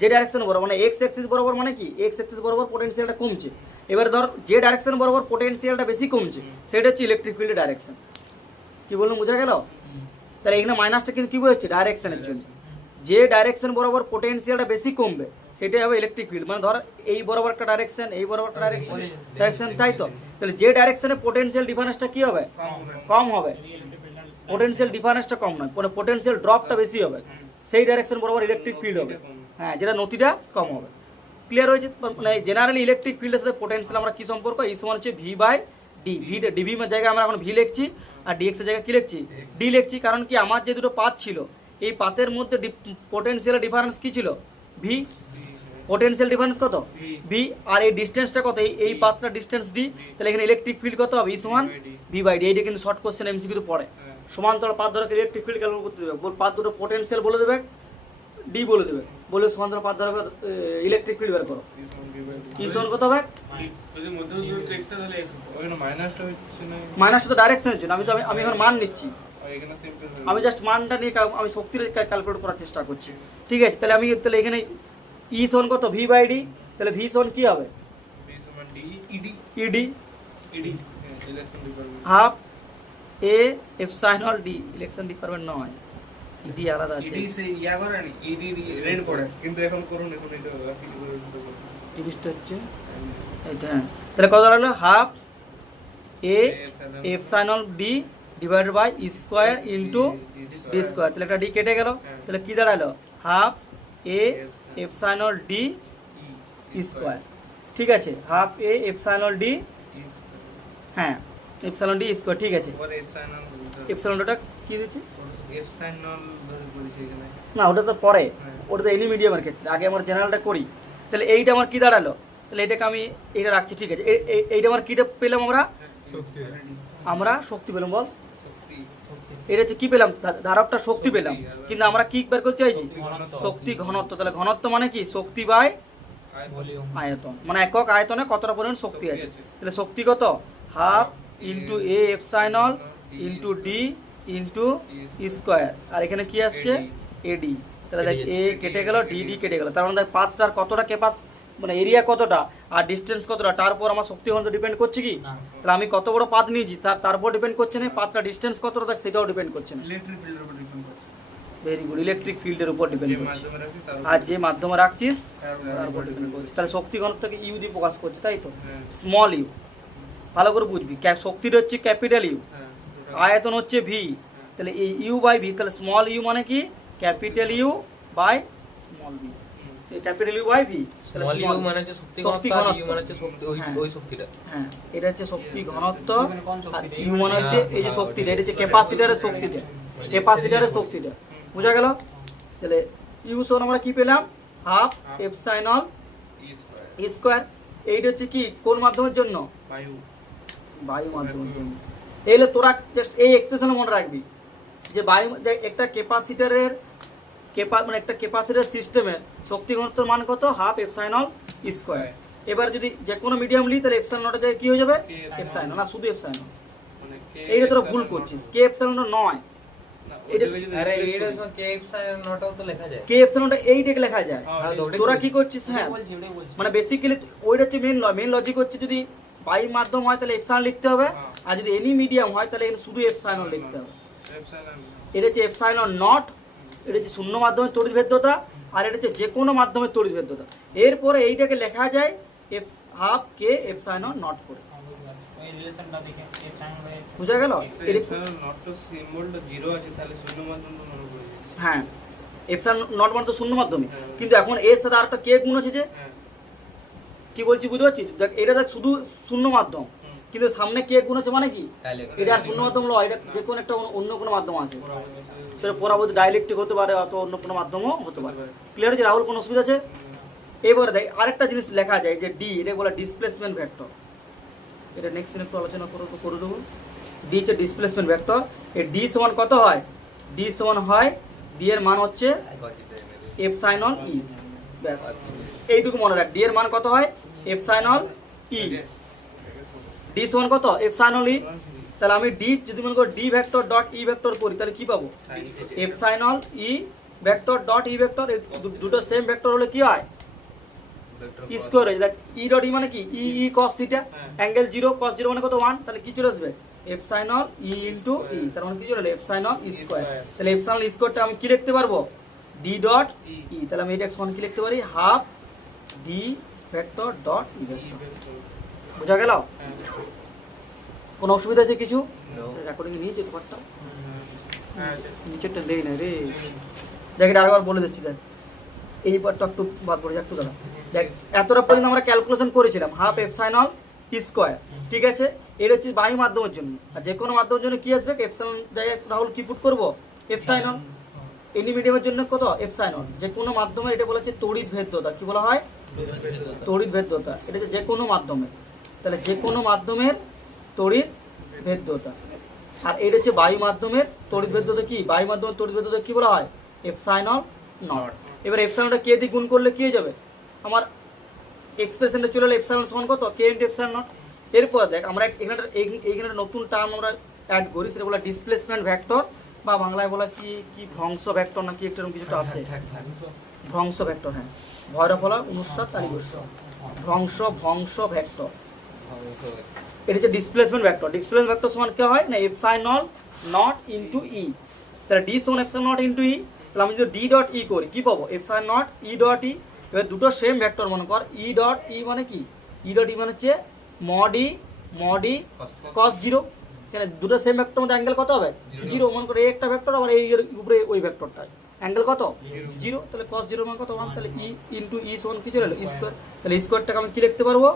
যে ডাইরেকশন বরাবর, মানে এক্স অ্যাক্সিস বরাবর, মানে কি এক্স অ্যাক্সিস বরাবর পোটেনশিয়ালটা কমছে। এবার ধর যে ডাইরেকশন বরাবর পোটেনশিয়ালটা বেশি কমছে সেটা হচ্ছে ইলেকট্রিক ফিল্ডের ডাইরেকশন। কি বললাম, বোঝা গেল? তাহলে এখানে মাইনাসটা কিন্তু কি বোঝাচ্ছে? ডাইরেকশনের জন্য। যে ডাইরেকশন বরাবর পোটেনশিয়ালটা বেশি কমবে সেটাই হবে ইলেকট্রিক ফিল্ড। মানে ধর এই বরাবর একটা ডাইরেকশন, এই বরাবর একটা ডাইরেকশন, তাই তো? তাহলে যে ডাইরেকশনে পোটেনশিয়াল ডিফারেন্সটা কি হবে? কম হবে। পোটেনশিয়াল ডিফারেন্সটা কম নয়, পোটেনশিয়াল ড্রপটা বেশি হবে, সেই ডাইরেকশন বরাবর ইলেকট্রিক ফিল্ড হবে। হ্যাঁ, যেটা নতিটা কম হবে। ক্লিয়ার হয়েছে? মানে জেনারেলি ইলেকট্রিক ফিল্ডের সাথে পোটেনশিয়াল আমরা কি সম্পর্ক? এই সমান হচ্ছে ভি বাই ডি। ডিভি এর জায়গায় আমরা এখন ভি লিখছি, আর ডিএক্স এর জায়গায় কি লিখছি? ডি লিখছি। কারণ কি, আমার যে দুটো পাথ ছিল, এই পাথের মধ্যে পোটেনশিয়ালের ডিফারেন্স কি ছিল? ভি। পোটেনশিয়াল ডিফারেন্স কত? ভি। আর এই ডিস্টেন্সটা কত? এই পাথটা ডিস্টেন্স ডি। তাহলে এখানে ইলেকট্রিক ফিল্ড কত হবে? ই সমান ভি বাই ডি। এইটা কিন্তু শর্ট কোশ্চেন এমসিকিউ পড়ে। সমান্তরাল পাথ ধরে ইলেকট্রিক ফিল্ড ক্যালকুলেট করতে দেবে, পাথ দুটো পোটেনশিয়াল বলে দেবে, ডি বলে দেবে, বলে সমান্তরাল পাথ ধরে ইলেকট্রিক ফিল্ড বের করো। কি সমান কত হবে? যদি মধ্যবর্তী দূরত্ব এক্সট্রা তাহলে ওখানে মাইনাসটা হচ্ছে না, মাইনাসটা তো ডাইরেকশনের জন্য। আমি এখন মান নিচ্ছি, এখানে সিম্পল আমি জাস্ট মানটা নিয়ে আমি শক্তির ক্যালকুলেট করার চেষ্টা করছি। ঠিক আছে, তাহলে এখানে ই সমান কত? V by D. তাহলে ভি সমান কি হবে? ভি সমান D ED ED ED electron department half A epsilon D. Electron department নয়, ইডি আলাদা আছে। ইডি সে ইয়া করে না, ইডি রেড পড়ে, কিন্তু এখন করুন, এখন এটা কিছু করে জিনিসটা হচ্ছে এটা। হ্যাঁ, তাহলে কত দাঁড়ালো? Half A epsilon D divided by square into D square. তাহলে একটা ডি কেটে গেল। তাহলে কি দাঁড়ালো? Half A epsilon D square. ঠিক আছে, হাফ এ এপসাইলন ডি, হ্যাঁ এপসাইলন ডি স্কোয়ার। ঠিক আছে, পরে এপসাইলন এপসাইলনটা কি দিয়েছে? এপসাইলন ধরে বলেছি এখানে না, ওটা তো পরে, ওটা তো এনি মিডিয়ামের ক্ষেত্রে। আগে আমার জেনারেলটা করি। তাহলে এইটা আমার কি দাঁড়ালো? তাহলে এটাকে আমি এটা রাখছি। ঠিক আছে, এইটা আমার কিটা পেলাম? আমরা শক্তি পেলাম। বল, শক্তি এটা হচ্ছে কি পেলাম? ধারকটা শক্তি পেলাম, কিন্তু আমরা কি বের করতে চাইছি? শক্তি ঘনত্ব। তাহলে ঘনত্ব মানে কি? শক্তি বাই আয়তন, মানে একক আয়তনে কতটা পরিমাণ শক্তি আছে। তাহলে শক্তি কত? Half into A epsilon into d into square. আর এখানে কি আসছে? এডি। তাহলে দেখ, এ কেটে গেল, ডি কেটে গেল। তার মানে দেখ পাথটার কতটা মানে এরিয়া কতটা আর ডিস্টেন্স কতটা, তার উপর আমার শক্তি ঘনত্ব ডিপেন্ড করছে কি? তাহলে আমি কত বড় পাথ নিয়েছি তার উপর ডিপেন্ড করছে না, পাথটা ডিস্টেন্স কতটা দেখ সেটাও ডিপেন্ড করছে না। ইলেকট্রিক ফিল্ডের উপর ডিপেন্ড করছে, ভেরি গুড, ইলেকট্রিক ফিল্ডের উপর ডিপেন্ড যে করছে। মাধ্যমে রাখি তার আর যে মাধ্যমে রাখছিস তার উপর ডিপেন্ড করছে। তাহলে শক্তি ঘনত্বকে ইউ দিয়ে প্রকাশ করছে, তাই তো? হ্যাঁ স্মল ইউ, ভালো করে বুঝবি। শক্তিটা হচ্ছে ক্যাপিটাল ইউ, হ্যাঁ আয়তন হচ্ছে ভি। তাহলে এই ইউ বাই ভি, তাহলে স্মল ইউ মানে কি? Capital U by small V. Capital U by V, small U মানে হচ্ছে শক্তি ঘনত্ব, আর ইউ মানে হচ্ছে শক্তি, ওই শক্তিটা। হ্যাঁ, এটা হচ্ছে শক্তি ঘনত্ব, কোন শক্তিটা? আর ইউ মানে হচ্ছে এই যে শক্তিটা, এটা হচ্ছে ক্যাপাসিটরের শক্তিটা, ক্যাপাসিটরের শক্তিটা। বোঝা গেল? তাহলে ইউ সমান আমরা কি পেলাম? হাফ এপসাইলন ই স্কয়ার স্কোয়ার। এইটা হচ্ছে কি কোন মাধ্যমের জন্য? বায়ু বায়ু মাধ্যমের জন্য। এই হলো তোরা জাস্ট এই এক্সপ্রেশনে মনে রাখবি যে বায়ু, একটা ক্যাপাসিটরের মানে একটা ক্যাপাসিটর সিস্টেমের শক্তি ঘনত্বের মান কত? Half epsilon square. এবার যদি যে কোনো মিডিয়াম লি, তাহলে এপসাইলনটা জায়গায় কি হয়ে যাবে? এপসাইলন, না শুধু এপসাইলন। মানে কে এইটা তোরা ভুল করছিস, কে এপসাইলনটা নয়, এটা আরে এটা সময় কে এপসাইলন নটাও তো লেখা যায়। কে এপসাইলনটা এইটাকে লেখা যায়। তোরা কি করছিস? হ্যাঁ, ওটাই বলছি। মানে বেসিক্যালি ওইটা হচ্ছে মেন লজিক হচ্ছে, যদি বায়ু মাধ্যম হয় তাহলে এপসাইলন লিখতে হবে, আর যদি এনি মিডিয়াম হয় তাহলে শুধু এপসাইলন লিখতে হবে। এপসাইলন এটা হচ্ছে এপসাইলন নট, এটা হচ্ছে শূন্য মাধ্যমে তড়িৎ ভেদ্যতা, আর এটা হচ্ছে যে কোনো মাধ্যমে তড়িৎ ভেদ্যতা। এরপরে এইটাকে লেখা যায় F half K epsilon not করে। ওই রিলেশনটা দেখে এফ সাইন বাই বুঝা গেল? এপসাইলন নট তো সিম্বলটা 0 আছে, তাহলে শূন্য মাধ্যম তো মনে পড়ে যাচ্ছে। হ্যাঁ, এপসাইলন নট মানে তো শূন্য মাধ্যমে, হ্যাঁ। কিন্তু এখন এর সাথে আরেকটা কে গুণ আছে যে, হ্যাঁ কি বলছি বুঝতে পারছিস? দেখ এটা দেখ শুধু শূন্য মাধ্যম, হুম। কিন্তু সামনে কে গুণ আছে মানে কি, তাহলে এটা আর শূন্য মাধ্যম নয়, এটা যে কোনো একটা অন্য কোনো মাধ্যম আছে, সেটা পরাবর্তী ডাইলেকট্রিক হতে পারে অথবা অন্য কোনো মাধ্যমও হতে পারে। ক্লিয়ার আছে রাহুল? কোনো অসুবিধা আছে? এবারে দেখ আরেকটা জিনিস লেখা যায় যে ডি, এটা বলে ডিসপ্লেসমেন্ট ভেক্টর। এটা নেক্সট দিন একটু আলোচনা করে দেবো। ডি হচ্ছে ডিসপ্লেসমেন্ট ভেক্টর। এই ডি সমান কত হয়? ডি সমান হয়, ডি এর মান হচ্ছে এপসাইলন ই। ব্যাস এইটুকু মনে রাখ, ডি এর মান কত হয়? এপসাইলন ই। ডি সমান কত? এপসাইলন ই। তাহলে আমি ডি যদি মনে করি D vector dot E vector করি, তাহলে কি পাবো? Epsilon E vector dot E vector. দুটো সেম ভেক্টর হলে কি হয়? স্কোয়ার হয়ে যায়। দেখ ই ডট ই মানে কি, ই ই কস থিটা, অ্যাঙ্গেল 0, কস 0 মানে কত 1, তাহলে কি চলে আসবে? এপসাইলন ই ইনটু ই, তার মানে কি চলে এলো? এপসাইলন ই স্কয়ার। তাহলে এপসাইলন স্কয়ারটা আমি কি লিখতে পারবো? D dot E. তাহলে আমি এটা সমান কি লিখতে পারি? Half D vector dot E vector. বুঝা গেল? কোনো অসুবিধা আছে কিছু? রেকর্ডিং নিয়েছে তোমারটা? হ্যাঁ নিচেরটা নেই না রে। দেখ এটা আরেকবার বলে দিচ্ছি, দেখ এই পার্টটা একটু বাদ পড়ে যাক, একটু দাঁড়া। দেখ এতটা পর্যন্ত আমরা ক্যালকুলেশন করেছিলাম হাফ এপসাইলন স্কয়ার, ঠিক আছে? এটা হচ্ছে বায়ু মাধ্যমের জন্য। আর যে কোনো মাধ্যমের জন্য কি আসবে? এপসাইলন জায়গায় রাহুল কি পুট করবো? এপসাইলন। এনি মিডিয়ামের জন্য কত? এপসাইলন। যে কোনো মাধ্যমে এটা বলা হচ্ছে তড়িৎ ভেদ্যতা। কি বলা হয়? তড়িৎ ভেদ্যতা। এটা হচ্ছে যে কোনো মাধ্যমে, তাহলে যে কোনো মাধ্যমের তড়িৎ ভেদ্যতা। আর এটা হচ্ছে বায়ু মাধ্যমের তড়িৎ ভেদ্যতা। কি বায়ু মাধ্যমের তড়িৎ ভেদ্যতা কি বলা হয়? Epsilon naught. এবার এপসাইলনটা কে দিয়ে গুণ করলে কি হয়ে যাবে? আমার এক্সপ্রেশনটা চলে এলো এপসাইলন সমান কত? কে ইনটু এপসাইলন নট। এরপর দেখ আমরা এইখানে নতুন টার্ম আমরা অ্যাড করি, সেটা বলা ডিসপ্লেসমেন্ট ভেক্টর, বা বাংলায় বলা কি কি ভ্রংশ ভেক্টর না কি একটা এরকম কিছুটা আছে। ভ্রংশ ভেক্টর, হ্যাঁ, ভৈরফলা 59 তারিখ। ভ্রংশ ভেক্টর, এটা হচ্ছে ডিসপ্লেসমেন্ট ভেক্টর। ডিসপ্লেসমেন্ট ভেক্টর সমান কি হয় না? এপসাইলন নট ইনটু ই। তাহলে ডি সমান এপসাইলন নট ইনটু ই। তাহলে আমি যদি ডি ডট ই করি কি পাবো? Epsilon not E dot E. এবার দুটো সেম ভেক্টর মনে কর। ই ডট ই মানে কি? ই ডট ই মানে হচ্ছে মড ই কস 0। কেন দুটো সেম ভেক্টর মধ্যে অ্যাঙ্গেল কত হবে? 0। মনে করো এই একটা ভেক্টর, আবার এই এর উপরে ওই ভেক্টরটা, অ্যাঙ্গেল কত? 0। তাহলে cos 0 মানে কত? 1। তাহলে ই ইনটু ই সমান কি চলে এলো? ই স্কয়ার। তাহলে ই স্কয়ারটাকে আমি কি লিখতে পারবো?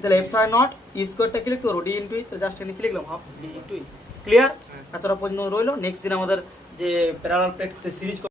তাহলে এপসাইলন নট ই স্কয়ারটা কি লিখতে পারবো? ডি ইনটু ই। তাহলে জাস্ট এখানে কি লিখলাম? হাফ ডি ইনটু ই। ক্লিয়ার? এতটা পর্যন্ত রইলো। নেক্সট দিন আমাদের যে প্যারালাল প্লেট সিরিজ